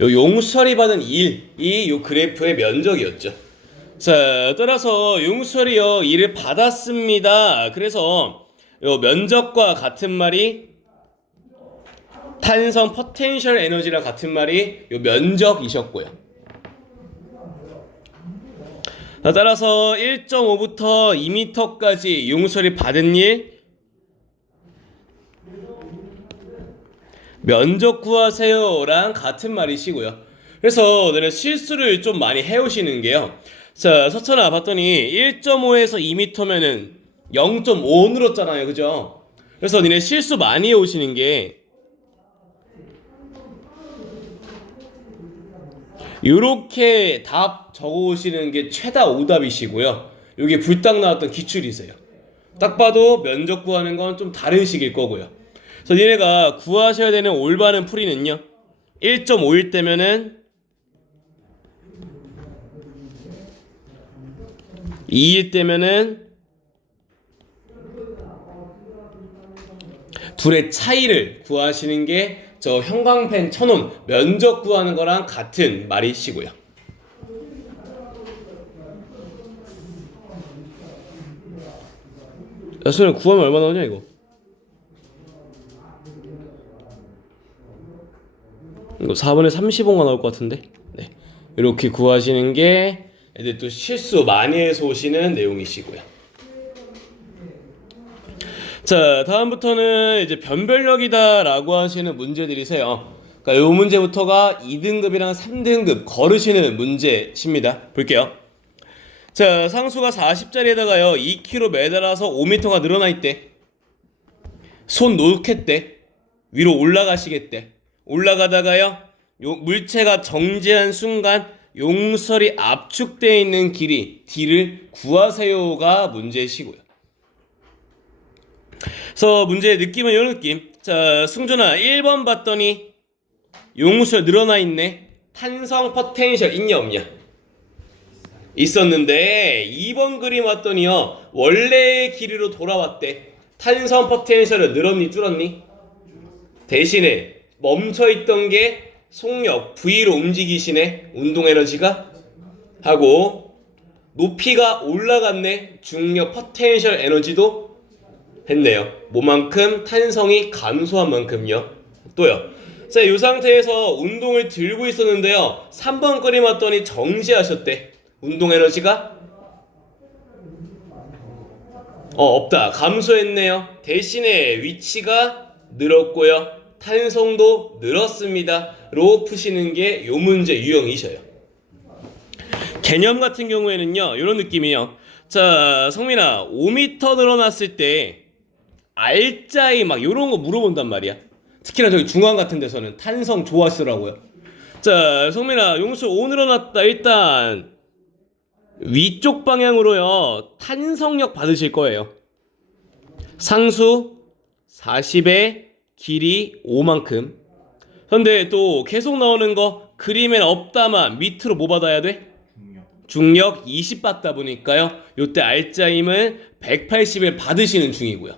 요 용수철이 받은 1이 요 그래프의 면적이었죠. 자, 따라서 용수철이요 1을 받았습니다. 그래서 요 면적과 같은 말이 탄성 포텐셜 에너지랑 같은 말이 요 면적이셨고요. 자, 따라서 1.5부터 2m까지 용수철이 받은 일 면적 구하세요랑 같은 말이시고요. 그래서 너네 실수를 좀 많이 해오시는 게요. 자, 서천아 봤더니 1.5에서 2m면은 0.5 늘었잖아요. 그죠? 그래서 너네 실수 많이 해오시는 게 요렇게 답 적어오시는 게 최다 오답이시고요. 요게 불딱 나왔던 기출이세요. 딱 봐도 면적 구하는 건 좀 다른 식일 거고요. 그래서 니네가 구하셔야 되는 올바른 풀이는요 1.5일 때면은 2일 때면은 둘의 차이를 구하시는 게 저 형광펜 쳐놓은 면적 구하는 거랑 같은 말이시고요. 야, 수련 구하면 얼마 나오냐 이거? 이거 4분의 35가 나올 것 같은데. 네, 이렇게 구하시는 게 애들 또 실수 많이 해서 오시는 내용이시고요. 자, 다음부터는 이제 변별력이다라고 하시는 문제들이세요. 그러니까 이 문제부터가 2등급이랑 3등급 거르시는 문제십니다. 볼게요. 자, 상수가 40짜리에다가요 2kg 매달아서 5m가 늘어나 있대. 손 놓겠대. 위로 올라가시겠대. 올라가다가요 물체가 정지한 순간 용설이 압축되어 있는 길이 D를 구하세요가 문제시고요. 그래서 문제의 느낌은 이런 느낌. 자, 승준아 1번 봤더니 용설 늘어나 있네. 탄성 포텐셜 있냐 없냐? 있었는데 2번 그림 왔더니요 원래의 길이로 돌아왔대. 탄성 포텐셜은 늘었니 줄었니? 대신에 멈춰있던 게 속력 V로 움직이시네. 운동 에너지가 하고 높이가 올라갔네. 중력 포텐셜 에너지도 했네요. 뭐만큼? 탄성이 감소한 만큼요. 또요. 자, 이 상태에서 운동을 들고 있었는데요 3번 그림 왔더니 정지하셨대. 운동 에너지가 없다. 감소했네요. 대신에 위치가 늘었고요 탄성도 늘었습니다 로 푸시는 게 요 문제 유형이셔요. 개념 같은 경우에는요 이런 느낌이에요. 자, 성민아 5m 늘어났을 때 알짜이 막 요런 거 물어본단 말이야. 특히나 저기 중앙 같은 데서는 탄성 좋아하시더라고요. 자, 성민아 용술 5 늘어났다. 일단 위쪽 방향으로요 탄성력 받으실 거예요. 상수 40에 길이 5만큼. 근데 또 계속 나오는 거 그림엔 없다만 밑으로 뭐 받아야 돼? 중력 20 받다 보니까요 요때 알짜임은 180을 받으시는 중이고요.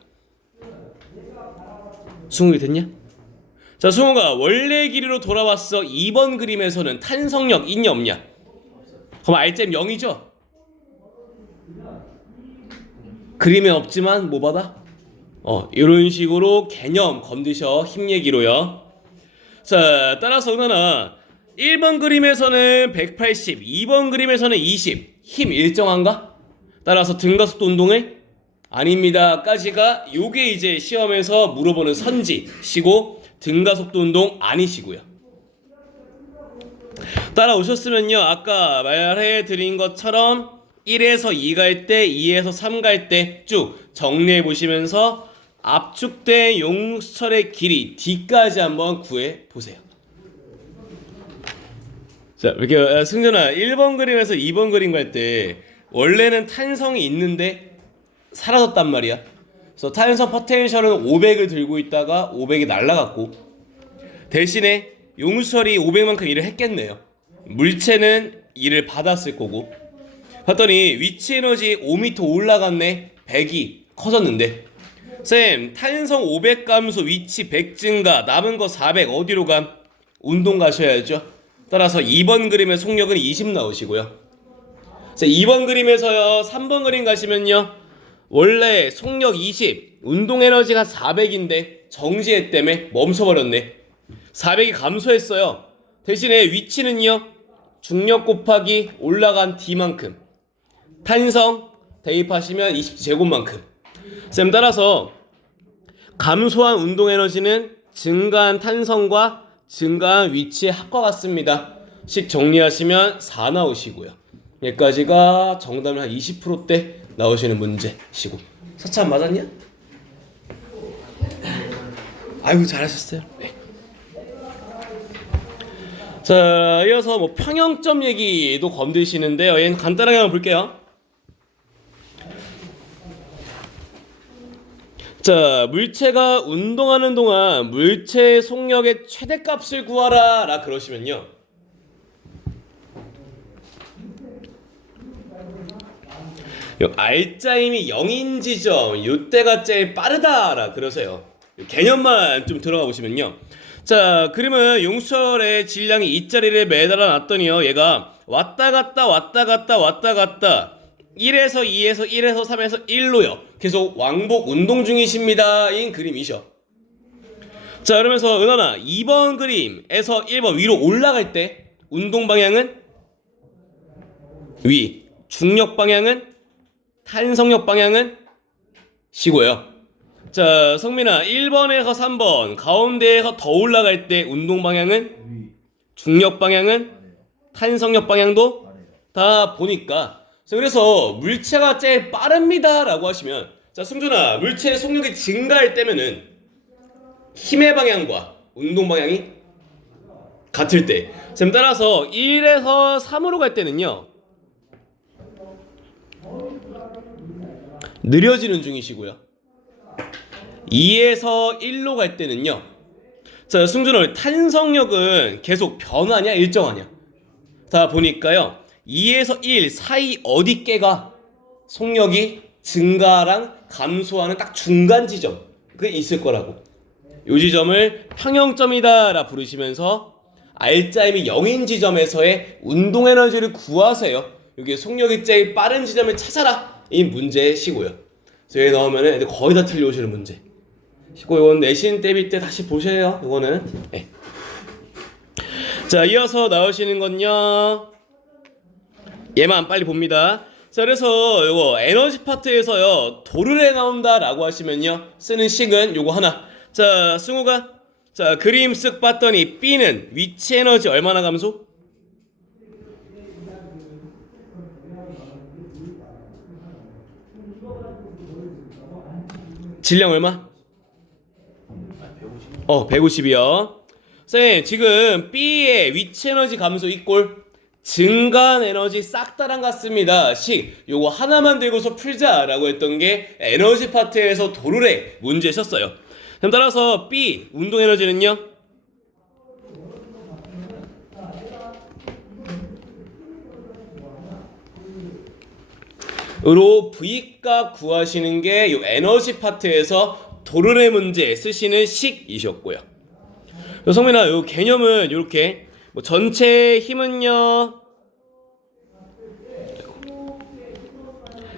승욱이 됐냐? 자, 승우가 원래 길이로 돌아왔어. 2번 그림에서는 탄성력 있냐 없냐? 그럼 알짜임 0이죠? 그림에 없지만 뭐 받아? 이런 식으로 개념 건드셔. 힘 얘기로요. 자, 따라서 은하나 1번 그림에서는 180, 2번 그림에서는 20. 힘 일정한가? 따라서 등가속도 운동을 아닙니다 까지가 요게 이제 시험에서 물어보는 선지시고 등가속도 운동 아니시고요. 따라오셨으면요 아까 말해드린 것처럼 1에서 2 갈 때 2에서 3 갈 때 쭉 정리해 보시면서 압축된 용설의 길이 D까지 한번 구해 보세요. 자, 이렇게 승준아 1번 그림에서 2번 그림 갈 때 원래는 탄성이 있는데 사라졌단 말이야. 그래서 탄성 포텐셜은 500을 들고 있다가 500이 날라갔고 대신에 용설이 500만큼 일을 했겠네요. 물체는 일을 받았을 거고. 봤더니 위치 에너지 5m 올라갔네. 100이 커졌는데 쌤 탄성 500 감소 위치 100 증가 남은 거 400 어디로 감? 운동 가셔야죠. 따라서 2번 그림의 속력은 20 나오시고요. 자, 2번 그림에서요 3번 그림 가시면요 원래 속력 20, 운동 에너지가 400인데 정지했다며 멈춰버렸네. 400이 감소했어요. 대신에 위치는요 중력 곱하기 올라간 D만큼 탄성 대입하시면 20제곱만큼. 쌤 따라서 감소한 운동 에너지는 증가한 탄성과 증가한 위치의 합과 같습니다. 식 정리하시면 4 나오시고요. 여기까지가 정답이 한 20%대 나오시는 문제시고. 사차 맞았냐? 아이고 잘하셨어요. 네. 자, 이어서 뭐 평형점 얘기도 건드시는데요. 얘는 간단하게 한번 볼게요. 자, 물체가 운동하는 동안 물체의 속력의 최대값을 구하라 라 그러시면요 알짜임이 0인 지점 요때가 제일 빠르다 라 그러세요. 개념만 좀 들어가 보시면요. 자, 그림은 용수철의 질량이 이 자리를 매달아 놨더니요. 얘가 왔다 갔다 왔다 갔다 왔다 갔다 1에서 2에서 1에서 3에서 1로요. 계속 왕복 운동 중이십니다인 그림이죠. 자, 그러면서 은원아 2번 그림에서 1번 위로 올라갈 때 운동 방향은 위, 중력 방향은 탄성력 방향은 시고요. 자, 성민아 1번에서 3번 가운데에서 더 올라갈 때 운동 방향은 중력 방향은 탄성력 방향도 다 보니까 그래서 물체가 제일 빠릅니다 라고 하시면 자, 승준아 물체의 속력이 증가할 때면은 힘의 방향과 운동 방향이 같을 때 따라서 1에서 3으로 갈 때는요 느려지는 중이시고요 2에서 1로 갈 때는요 자, 승준아 탄성력은 계속 변하냐 일정하냐 다 보니까요 2에서 1 사이 어디 깨가 속력이 증가랑 감소하는 딱 중간 지점 그게 있을 거라고 이 지점을 평형점이다 라 부르시면서 R자임이 0인 지점에서의 운동 에너지를 구하세요. 여기 속력이 제일 빠른 지점을 찾아라 이 문제시고요. 저희 넣으면 거의 다 틀려오시는 문제 시고 이건 내신 때릴 때 다시 보셔요. 이거는 네. 자, 이어서 나오시는 건요 얘만 빨리 봅니다. 자, 그래서 요거 에너지 파트에서요 도르래 나온다 라고 하시면요 쓰는 식은 요거 하나. 자, 승우가 자 그림 쓱 봤더니 B는 위치 에너지 얼마나 감소? 질량 얼마? 150이요. 쌤 지금 B의 위치 에너지 감소 이꼴 증가한 에너지 싹 다랑 같습니다. 요거 하나만 들고서 풀자라고 했던 게 에너지 파트에서 도르래 문제셨어요. 그럼 따라서 B 운동 에너지는요? 으로 V값 구하시는 게 요 에너지 파트에서 도르래 문제 쓰시는 식이셨고요. 성민아 요 개념은 요렇게 뭐 전체 힘은요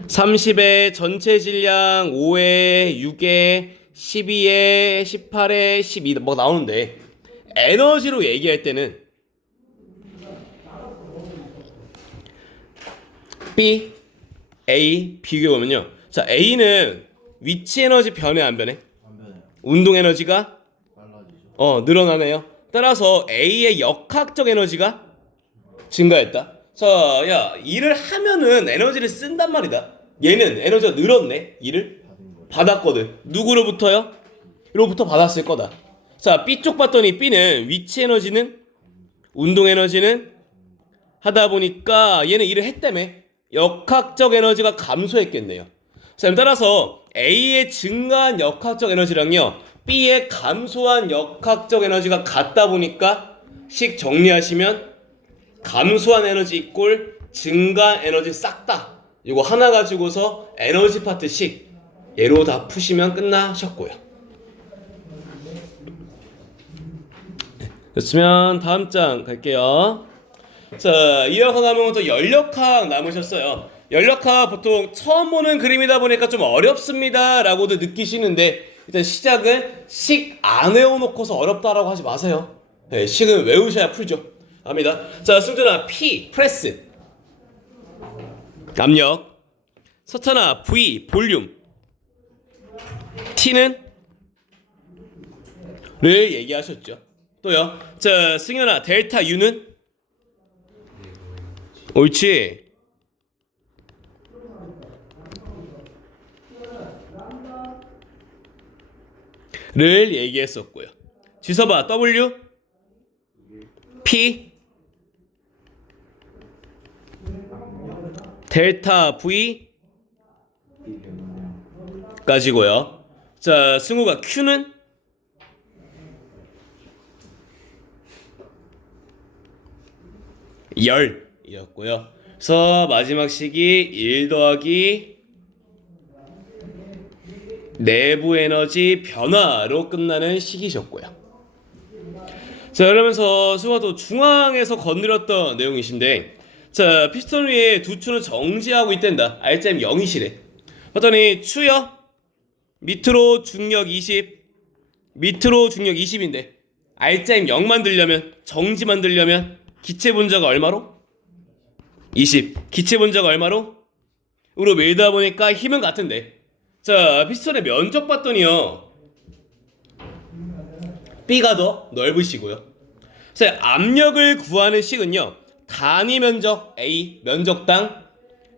30에 전체 질량 5에 6에 12에 18에 12 뭐 나오는데 에너지로 얘기할 때는 B, A 비교해보면요 자 A는 위치 에너지 변해 안 변해? 안 변해요. 운동 에너지가 빨라지죠. 늘어나네요. 따라서 A의 역학적 에너지가 증가했다. 자, 야 일을 하면은 에너지를 쓴단 말이다. 얘는 에너지가 늘었네. 일을 받았거든. 누구로부터요? 로부터 받았을 거다. 자, B쪽 봤더니 B는 위치 에너지는 운동 에너지는 하다 보니까 얘는 일을 했다며 역학적 에너지가 감소했겠네요. 자, 따라서 A의 증가한 역학적 에너지랑요 B의 감소한 역학적 에너지가 같다 보니까 식 정리하시면 감소한 에너지 이꼴 증가한 에너지 싹다 이거 하나 가지고서 에너지 파트 식 얘로 다 푸시면 끝나셨고요. 됐으면 다음 장 갈게요. 자, 이어서 남은 것도 연력학 남으셨어요. 연력학 보통 처음 보는 그림이다 보니까 좀 어렵습니다 라고도 느끼시는데 일단 시작은 식 안 외워놓고서 어렵다라고 하지 마세요. 네, 식은 외우셔야 풀죠. 압니다. 자, 승준아 P 프레스 압력, 서찬아 V 볼륨, T는 를 얘기하셨죠. 또요. 자, 승현아 델타 U는 옳지. 를 얘기했었고요. 지서봐 W P 델타 V 까지고요. 자, 승우가 Q는 열이었고요. 그래서 마지막 식이 1 더하기 내부 에너지 변화로 끝나는 식이셨고요. 자, 그러면서 수화도 중앙에서 건드렸던 내용이신데, 자, 피스톤 위에 두 추는 정지하고 있댄다. RCM 0이시래. 봤더니 추요 밑으로 중력 20, 밑으로 중력 20인데 RCM 0 만들려면, 정지 만들려면 기체 분자가 얼마로? 20. 기체 분자가 얼마로? 으로 밀다 보니까 힘은 같은데, 자, 피스톤의 면적 봤더니요, B가 더 넓으시고요. 자, 압력을 구하는 식은요, 단위 면적 A, 면적당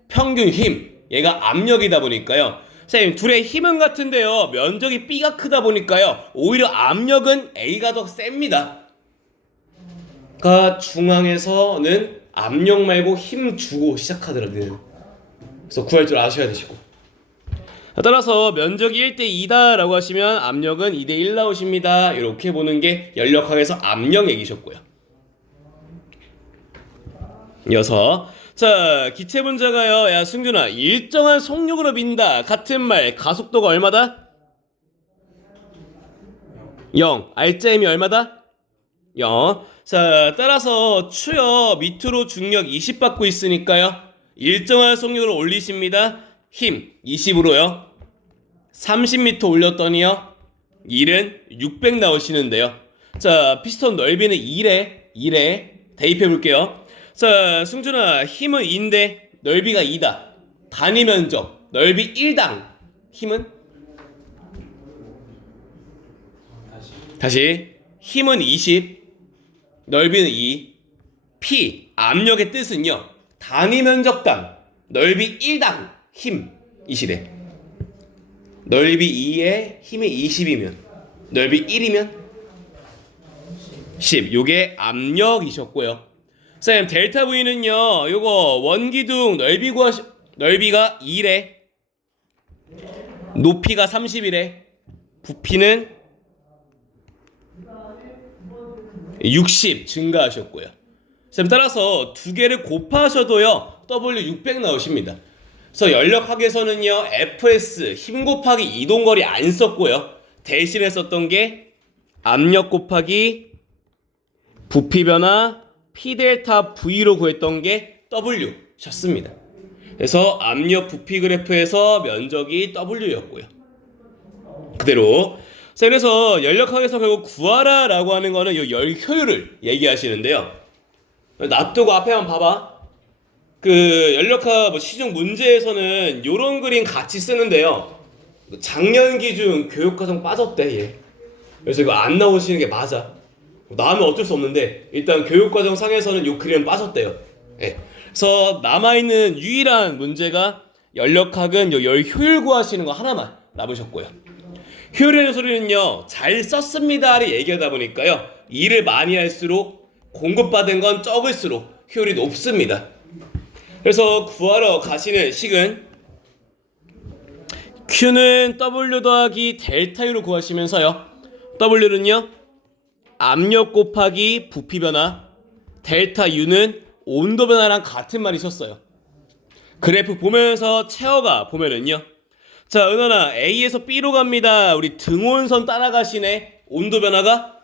평균 힘, 얘가 압력이다 보니까요. 선생님, 둘의 힘은 같은데요, 면적이 B가 크다 보니까요, 오히려 압력은 A가 더 셉니다. 그러니까 중앙에서는 압력 말고 힘 주고 시작하더라고요. 그래서 구할 줄 아셔야 되시고, 따라서 면적이 1대2다 라고 하시면 압력은 2대1 나오십니다. 이렇게 보는 게 연력학에서 압력 얘기셨고요. 이어서, 자, 기체 분자가요, 야 승준아, 일정한 속력으로 민다. 같은 말, 가속도가 얼마다? 0. RCM이 얼마다? 0. 자, 따라서 추요 밑으로 중력 20 받고 있으니까요, 일정한 속력으로 올리십니다. 힘 20으로요 30m 올렸더니요 1은 600 나오시는데요. 자, 피스톤 넓이는 1에 대입해 볼게요. 자, 승준아, 힘은 2인데 넓이가 2다. 단위 면적 넓이 1당 힘은? 다시 힘은 20, 넓이는 2. P 압력의 뜻은요, 단위 면적당 넓이 1당 힘이시래. 넓이 2에 힘이 20이면, 넓이 1이면 10. 요게 압력이셨고요. 쌤, 델타 V는요, 요거 원기둥 넓이가 2래, 높이가 30이래, 부피는 60 증가하셨고요. 쌤, 따라서 두 개를 곱하셔도요 W 600 나오십니다. 그래서 연력학에서는요 FS 힘 곱하기 이동거리 안 썼고요, 대신에 썼던 게 압력 곱하기 부피 변화 P 델타 V로 구했던 게 W 셨습니다. 그래서 압력 부피 그래프에서 면적이 W였고요. 그대로. 그래서 연력학에서 결국 구하라 라고 하는 거는 요 열 효율을 얘기하시는데요. 놔두고 앞에 한번 봐봐. 그 연력학 뭐 시중 문제에서는 요런 그림 같이 쓰는데요, 작년 기준 교육과정 빠졌대 얘. 그래서 이거 안 나오시는 게 맞아. 나오면 어쩔 수 없는데 일단 교육과정 상에서는 요 그림은 빠졌대요. 예. 그래서 남아있는 유일한 문제가 연력학은 요 열 효율 구하시는 거 하나만 남으셨고요. 효율이라는 소리는요, 잘 썼습니다를 얘기하다 보니까요, 일을 많이 할수록 공급받은 건 적을수록 효율이 높습니다. 그래서 구하러 가시는 식은 Q는 W 더하기 델타 U로 구하시면서요, W는요 압력 곱하기 부피 변화, 델타 U는 온도 변화랑 같은 말이 있었어요. 그래프 보면서 채워가 보면은요, 자, 은원아, A에서 B로 갑니다. 우리 등온선 따라가시네. 온도 변화가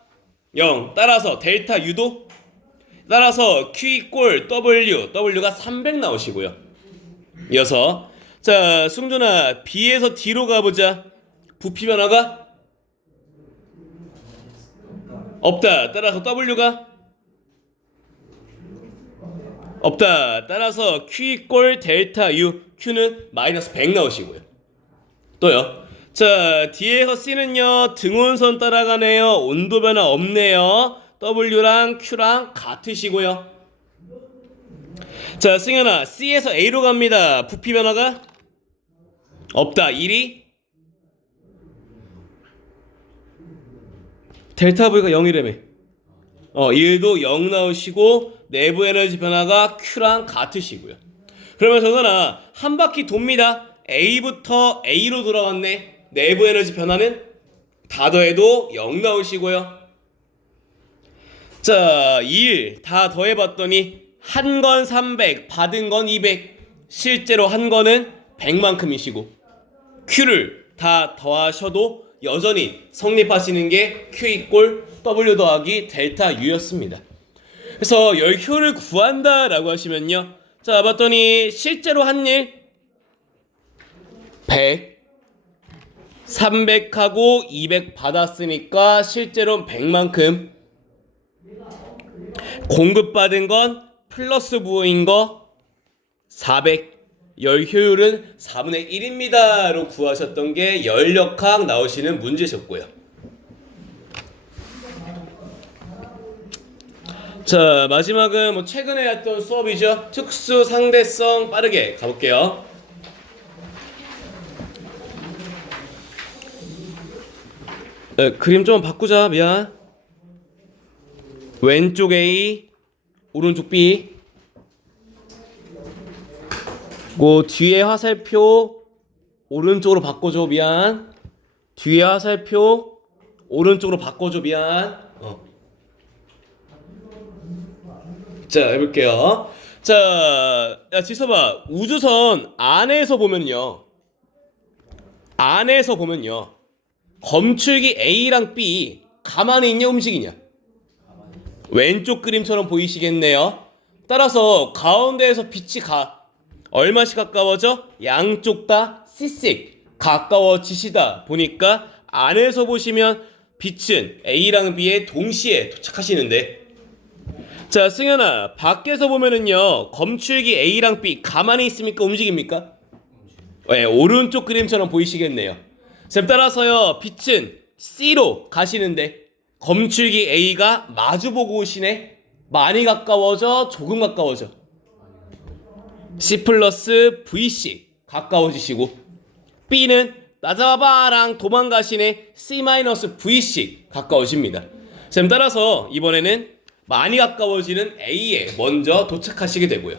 0. 따라서 델타 U도, 따라서 Q 이꼴 W, W가 300 나오시고요. 이어서, 자, 승준아, B에서 D로 가보자. 부피 변화가 없다. 따라서 W가 없다. 따라서 Q 이꼴 델타 U, Q는 마이너스 100 나오시고요. 또요. 자, D에서 C는요 등온선 따라가네요. 온도 변화 없네요. W랑 Q랑 같으시고요. 자, 승현아, C에서 A로 갑니다. 부피 변화가 없다. 1이 델타 V가 0이라며. 1도 0 나오시고 내부 에너지 변화가 Q랑 같으시고요. 그러면 승현아, 한 바퀴 돕니다. A부터 A로 돌아왔네. 내부 에너지 변화는 다 더해도 0 나오시고요. 자, 1 다 더해봤더니 한 건 300, 받은 건 200. 실제로 한 거는 100만큼이시고, Q를 다 더하셔도 여전히 성립하시는 게 Q 이꼴 W 더하기 델타 U였습니다. 그래서 열 효를 구한다 라고 하시면요, 자 봤더니 실제로 한 일 100 300하고 200 받았으니까 실제로 100만큼 공급받은 건 플러스 부호인 거 400, 열 효율은 4분의 1입니다 로 구하셨던 게 열역학 나오시는 문제셨고요. 자 마지막은 뭐 최근에 했던 수업이죠. 특수 상대성 빠르게 가볼게요. 그림 좀 바꾸자. 미안. 왼쪽 A 오른쪽 B 그 뒤에 화살표 오른쪽으로 바꿔줘. 미안. 뒤에 화살표 오른쪽으로 바꿔줘. 미안. 자 해볼게요. 자 야, 지서봐. 우주선 안에서 보면요, 검출기 A랑 B 가만히 있냐 움직이냐? 왼쪽 그림처럼 보이시겠네요. 따라서 가운데에서 빛이 얼마씩 가까워져? 양쪽 다 C씩 가까워지시다 보니까 안에서 보시면 빛은 A랑 B에 동시에 도착하시는데, 자 승현아, 밖에서 보면은요 검출기 A랑 B 가만히 있습니까 움직입니까? 네, 오른쪽 그림처럼 보이시겠네요. 쌤 따라서요 빛은 C로 가시는데 검출기 A가 마주보고 오시네. 많이 가까워져 조금 가까워져? C 플러스 V씩 가까워지시고, B는 나잡아랑 도망가시네. C 마이너스 V씩 가까워집니다. 쌤 따라서 이번에는 많이 가까워지는 A에 먼저 도착하시게 되고요.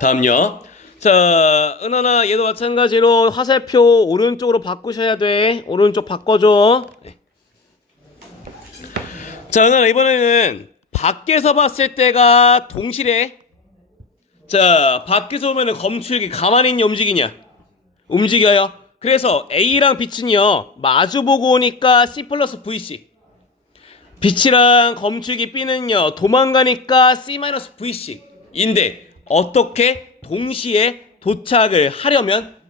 다음요. 자, 은하나 얘도 마찬가지로 화살표 오른쪽으로 바꾸셔야 돼. 오른쪽 바꿔줘. 네. 자, 은하나 이번에는 밖에서 봤을 때가 동시래. 자, 밖에서 보면은 검출기 가만히 있냐 움직이냐? 움직여요. 그래서 A랑 빛은요 마주보고 오니까 C 플러스 V씩, 빛이랑 검출기 B는요 도망가니까 C-V씩인데 어떻게 동시에 도착을 하려면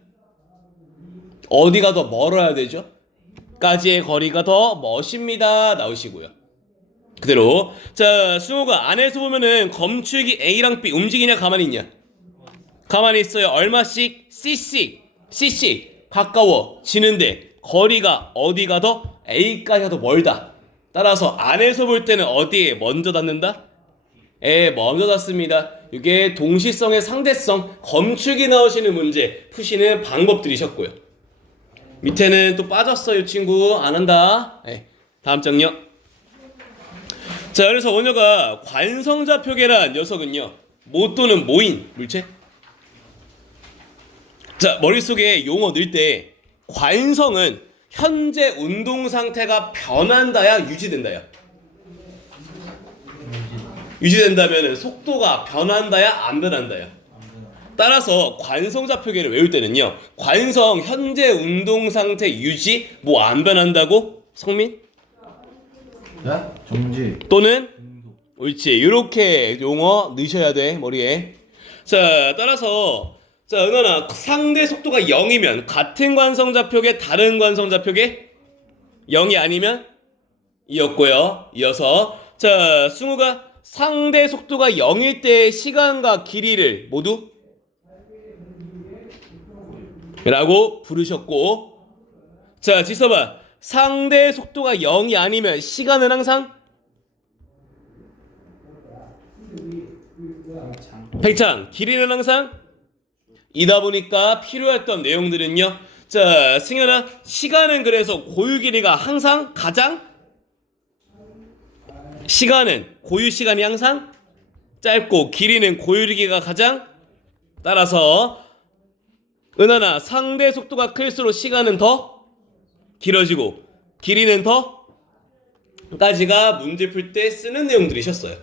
어디가 더 멀어야 되죠? 까지의 거리가 더 멋입니다 나오시고요. 그대로. 자 승호가 안에서 보면은 검출기 A랑 B 움직이냐 가만히 있냐? 가만히 있어요. 얼마씩? C씩 가까워지는데 거리가 어디가 더? A까지가 더 멀다. 따라서 안에서 볼 때는 어디에 먼저 닿는다? 에 먼저 닿습니다. 이게 동시성의 상대성, 검출기 나오시는 문제 푸시는 방법들이셨고요. 밑에는 또 빠졌어요 친구. 안 한다. 다음 장요. 자 그래서 원효가 관성좌표계란 녀석은요 뭐 또는 뭐인 물체? 자 머릿속에 용어 넣을 때 관성은 현재 운동 상태가 변한다야 유지된다야? 유지된다면 속도가 변한다야 안 변한다야? 따라서 관성좌표계를 외울 때는요 관성 현재 운동 상태 유지 뭐 안 변한다고? 성민? 야? 정지. 또는? 옳지. 이렇게 용어 넣으셔야 돼 머리에. 자 따라서 자 은하나 상대 속도가 0이면 같은 관성좌표계 다른 관성좌표계 0이 아니면 이었고요. 이어서 자 승우가 상대 속도가 0일 때의 시간과 길이를 모두 라고 부르셨고, 자 지서봐. 상대 속도가 0이 아니면 시간은 항상 팽창, 길이는 항상 이다 보니까 필요했던 내용들은요. 자 승현아, 시간은 그래서 고유 길이가 항상 가장, 시간은 고유 시간이 항상 짧고 길이는 고유 길이가 가장, 따라서 은하나 상대 속도가 클수록 시간은 더 길어지고 길이는 더 까지가 문제 풀 때 쓰는 내용들이셨어요.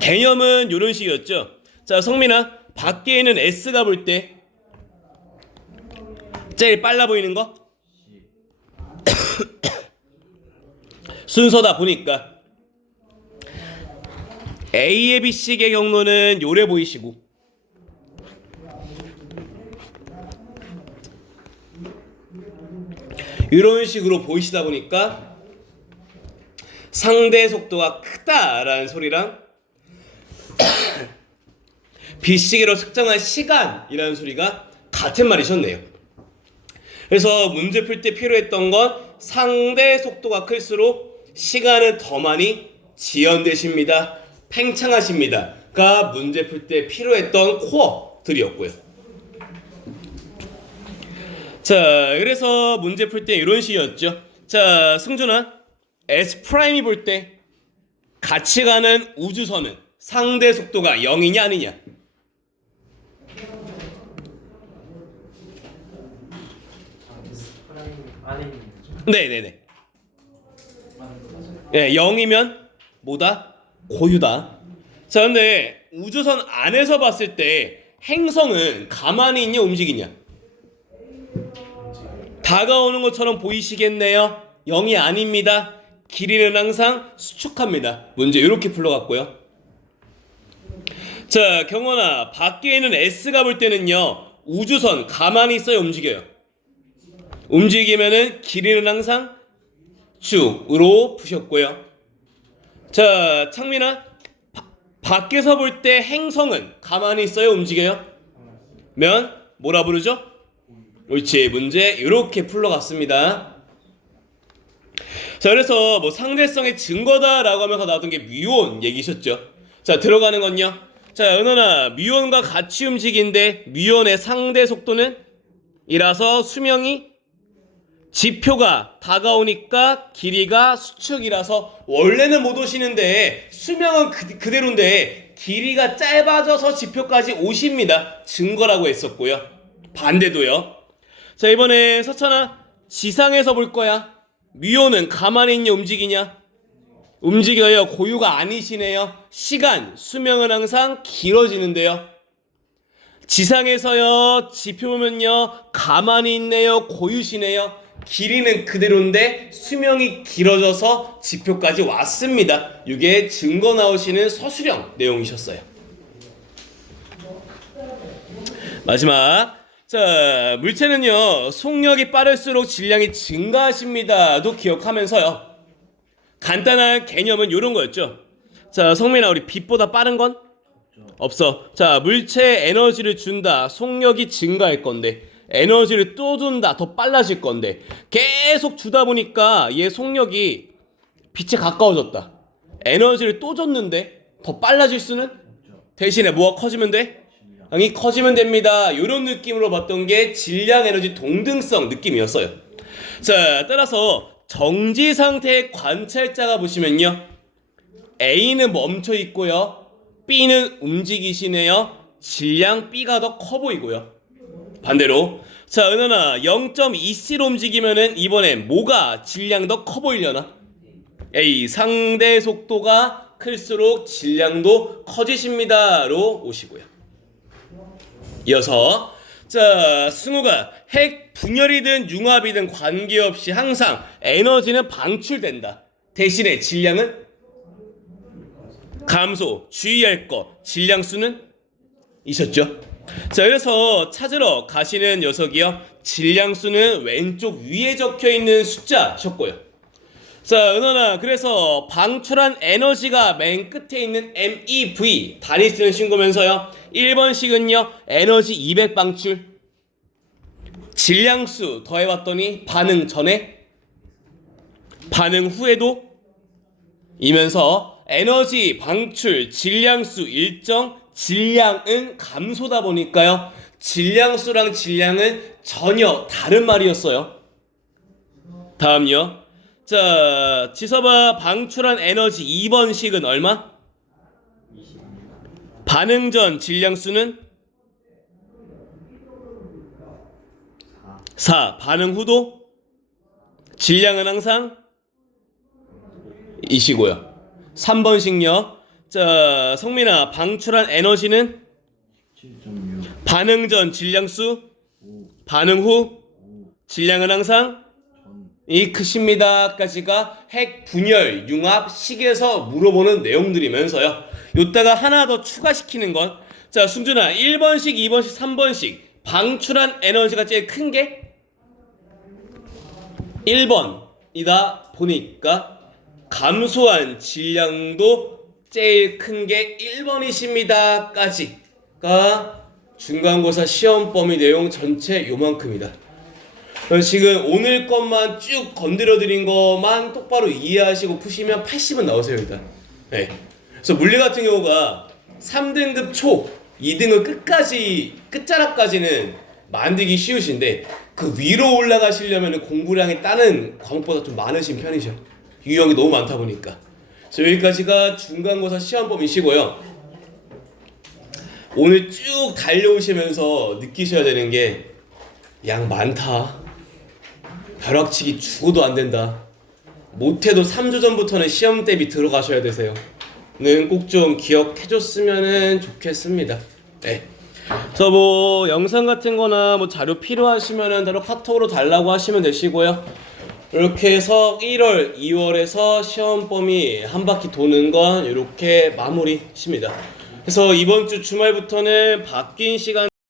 개념은 이런 식이었죠. 자 성민아, 밖에 있는 S가 볼 때 제일 빨라 보이는 거? C. 순서다 보니까 A의 B식의 경로는 요래 보이시고 이런 식으로 보이시다 보니까 상대 속도가 크다라는 소리랑 B식으로 측정한 시간이라는 소리가 같은 말이셨네요. 그래서 문제 풀 때 필요했던 건 상대 속도가 클수록 시간은 더 많이 지연되십니다. 팽창하십니다.가 문제 풀 때 필요했던 코어들이었고요. 자, 그래서 문제 풀 때 이런 식이었죠. 자, 승준아, S'이 볼 때 같이 가는 우주선은 상대 속도가 0이냐 아니냐? 안에 있는 거죠? 네네네. 네, 0이면 뭐다? 고유다. 자, 근데 우주선 안에서 봤을 때 행성은 가만히 있냐 움직이냐? 다가오는 것처럼 보이시겠네요. 0이 아닙니다. 길이는 항상 수축합니다. 문제 이렇게 풀러갔고요. 자, 경원아, 밖에 있는 S가 볼 때는요, 우주선 가만히 있어요, 움직여요? 움직이면은 길이는 항상 쭉으로 푸셨고요. 자, 창민아, 밖에서 볼 때 행성은 가만히 있어요, 움직여요? 면 뭐라 부르죠? 옳지, 문제 이렇게 풀러갔습니다. 자, 그래서 뭐 상대성의 증거다라고 하면서 나왔던 게 뮤온 얘기셨죠. 자, 들어가는 건요. 자, 은원아, 뮤온과 같이 움직이는데 뮤온의 상대 속도는 이라서 수명이 지표가 다가오니까 길이가 수축이라서 원래는 못 오시는데 수명은 그대로인데 길이가 짧아져서 지표까지 오십니다. 증거라고 했었고요. 반대도요. 자, 이번에 서찬아, 지상에서 볼 거야. 뮤온은 가만히 있냐 움직이냐? 움직여요. 고유가 아니시네요. 시간, 수명은 항상 길어지는데요. 지상에서요, 지표 보면요, 가만히 있네요, 고유시네요. 길이는 그대로인데 수명이 길어져서 지표까지 왔습니다. 이게 증거 나오시는 서술형 내용이셨어요. 마지막, 자, 물체는요, 속력이 빠를수록 질량이 증가하십니다도 기억하면서요. 간단한 개념은 이런 거였죠. 자, 성민아, 우리 빛보다 빠른 건? 없어. 자, 물체에 에너지를 준다. 속력이 증가할 건데 에너지를 또 준다. 더 빨라질 건데 계속 주다 보니까 얘 속력이 빛에 가까워졌다. 에너지를 또 줬는데 더 빨라질 수는? 대신에 뭐가 커지면 돼? 양이 커지면 됩니다. 이런 느낌으로 봤던 게 질량 에너지 동등성 느낌이었어요. 자, 따라서 정지 상태의 관찰자가 보시면요, A는 멈춰 있고요, B는 움직이시네요. 질량 B가 더 커 보이고요. 반대로, 자, 은원아, 0.2C로 움직이면은 이번엔 뭐가 질량 더 커 보이려나? A, 상대 속도가 클수록 질량도 커지십니다로 오시고요. 이어서, 자, 승우가 핵 분열이든 융합이든 관계없이 항상 에너지는 방출된다. 대신에 질량은 감소, 주의할 것, 질량수는 있었죠. 자, 그래서 찾으러 가시는 녀석이요, 질량수는 왼쪽 위에 적혀있는 숫자셨고요. 자, 은원아, 그래서 방출한 에너지가 맨 끝에 있는 MEV 단위 쓰는 신고면서요, 1번씩은요 에너지 200 방출, 질량수 더해봤더니 반응 전에 반응 후에도 이면서 에너지 방출 질량수 일정, 질량은 감소다 보니까요, 질량수랑 질량은 전혀 다른 말이었어요. 다음요. 자, 지서봐, 방출한 에너지 2번씩은 얼마? 반응 전 질량수는 4. 반응 후도 질량은 항상 이시고요. 3번씩요. 자, 성민아, 방출한 에너지는 7.6. 반응 전 질량수, 반응 후 질량은 항상 이 크십니다까지가 핵 분열 융합 식에서 물어보는 내용들이면서요. 요따가 하나 더 추가시키는 건, 자 순준아 1번식 2번식 3번식 방출한 에너지가 제일 큰 게 1번이다 보니까 감소한 질량도 제일 큰 게 1번이십니다 까지가 중간고사 시험 범위 내용 전체 요만큼이다. 그래서 지금 오늘 것만 쭉 건드려 드린 것만 똑바로 이해하시고 푸시면 80은 나오세요 일단. 네. 그래서 물리 같은 경우가 3등급 초 2등급 끝자락까지는 만들기 쉬우신데 그 위로 올라가시려면 공부량이 다른 과목보다 좀 많으신 편이죠. 유형이 너무 많다 보니까. 그래서 여기까지가 중간고사 시험 범위시고요. 오늘 쭉 달려오시면서 느끼셔야 되는 게 양 많다. 벼락치기 죽어도 안 된다. 못해도 3주 전부터는 시험 대비 들어가셔야 되세요. 는 꼭 좀 기억해줬으면 좋겠습니다. 네. 그래서 뭐 영상 같은 거나 뭐 자료 필요하시면은 바로 카톡으로 달라고 하시면 되시고요. 이렇게 해서 1월, 2월에서 시험 범위 한 바퀴 도는 건 이렇게 마무리십니다. 그래서 이번 주 주말부터는 바뀐 시간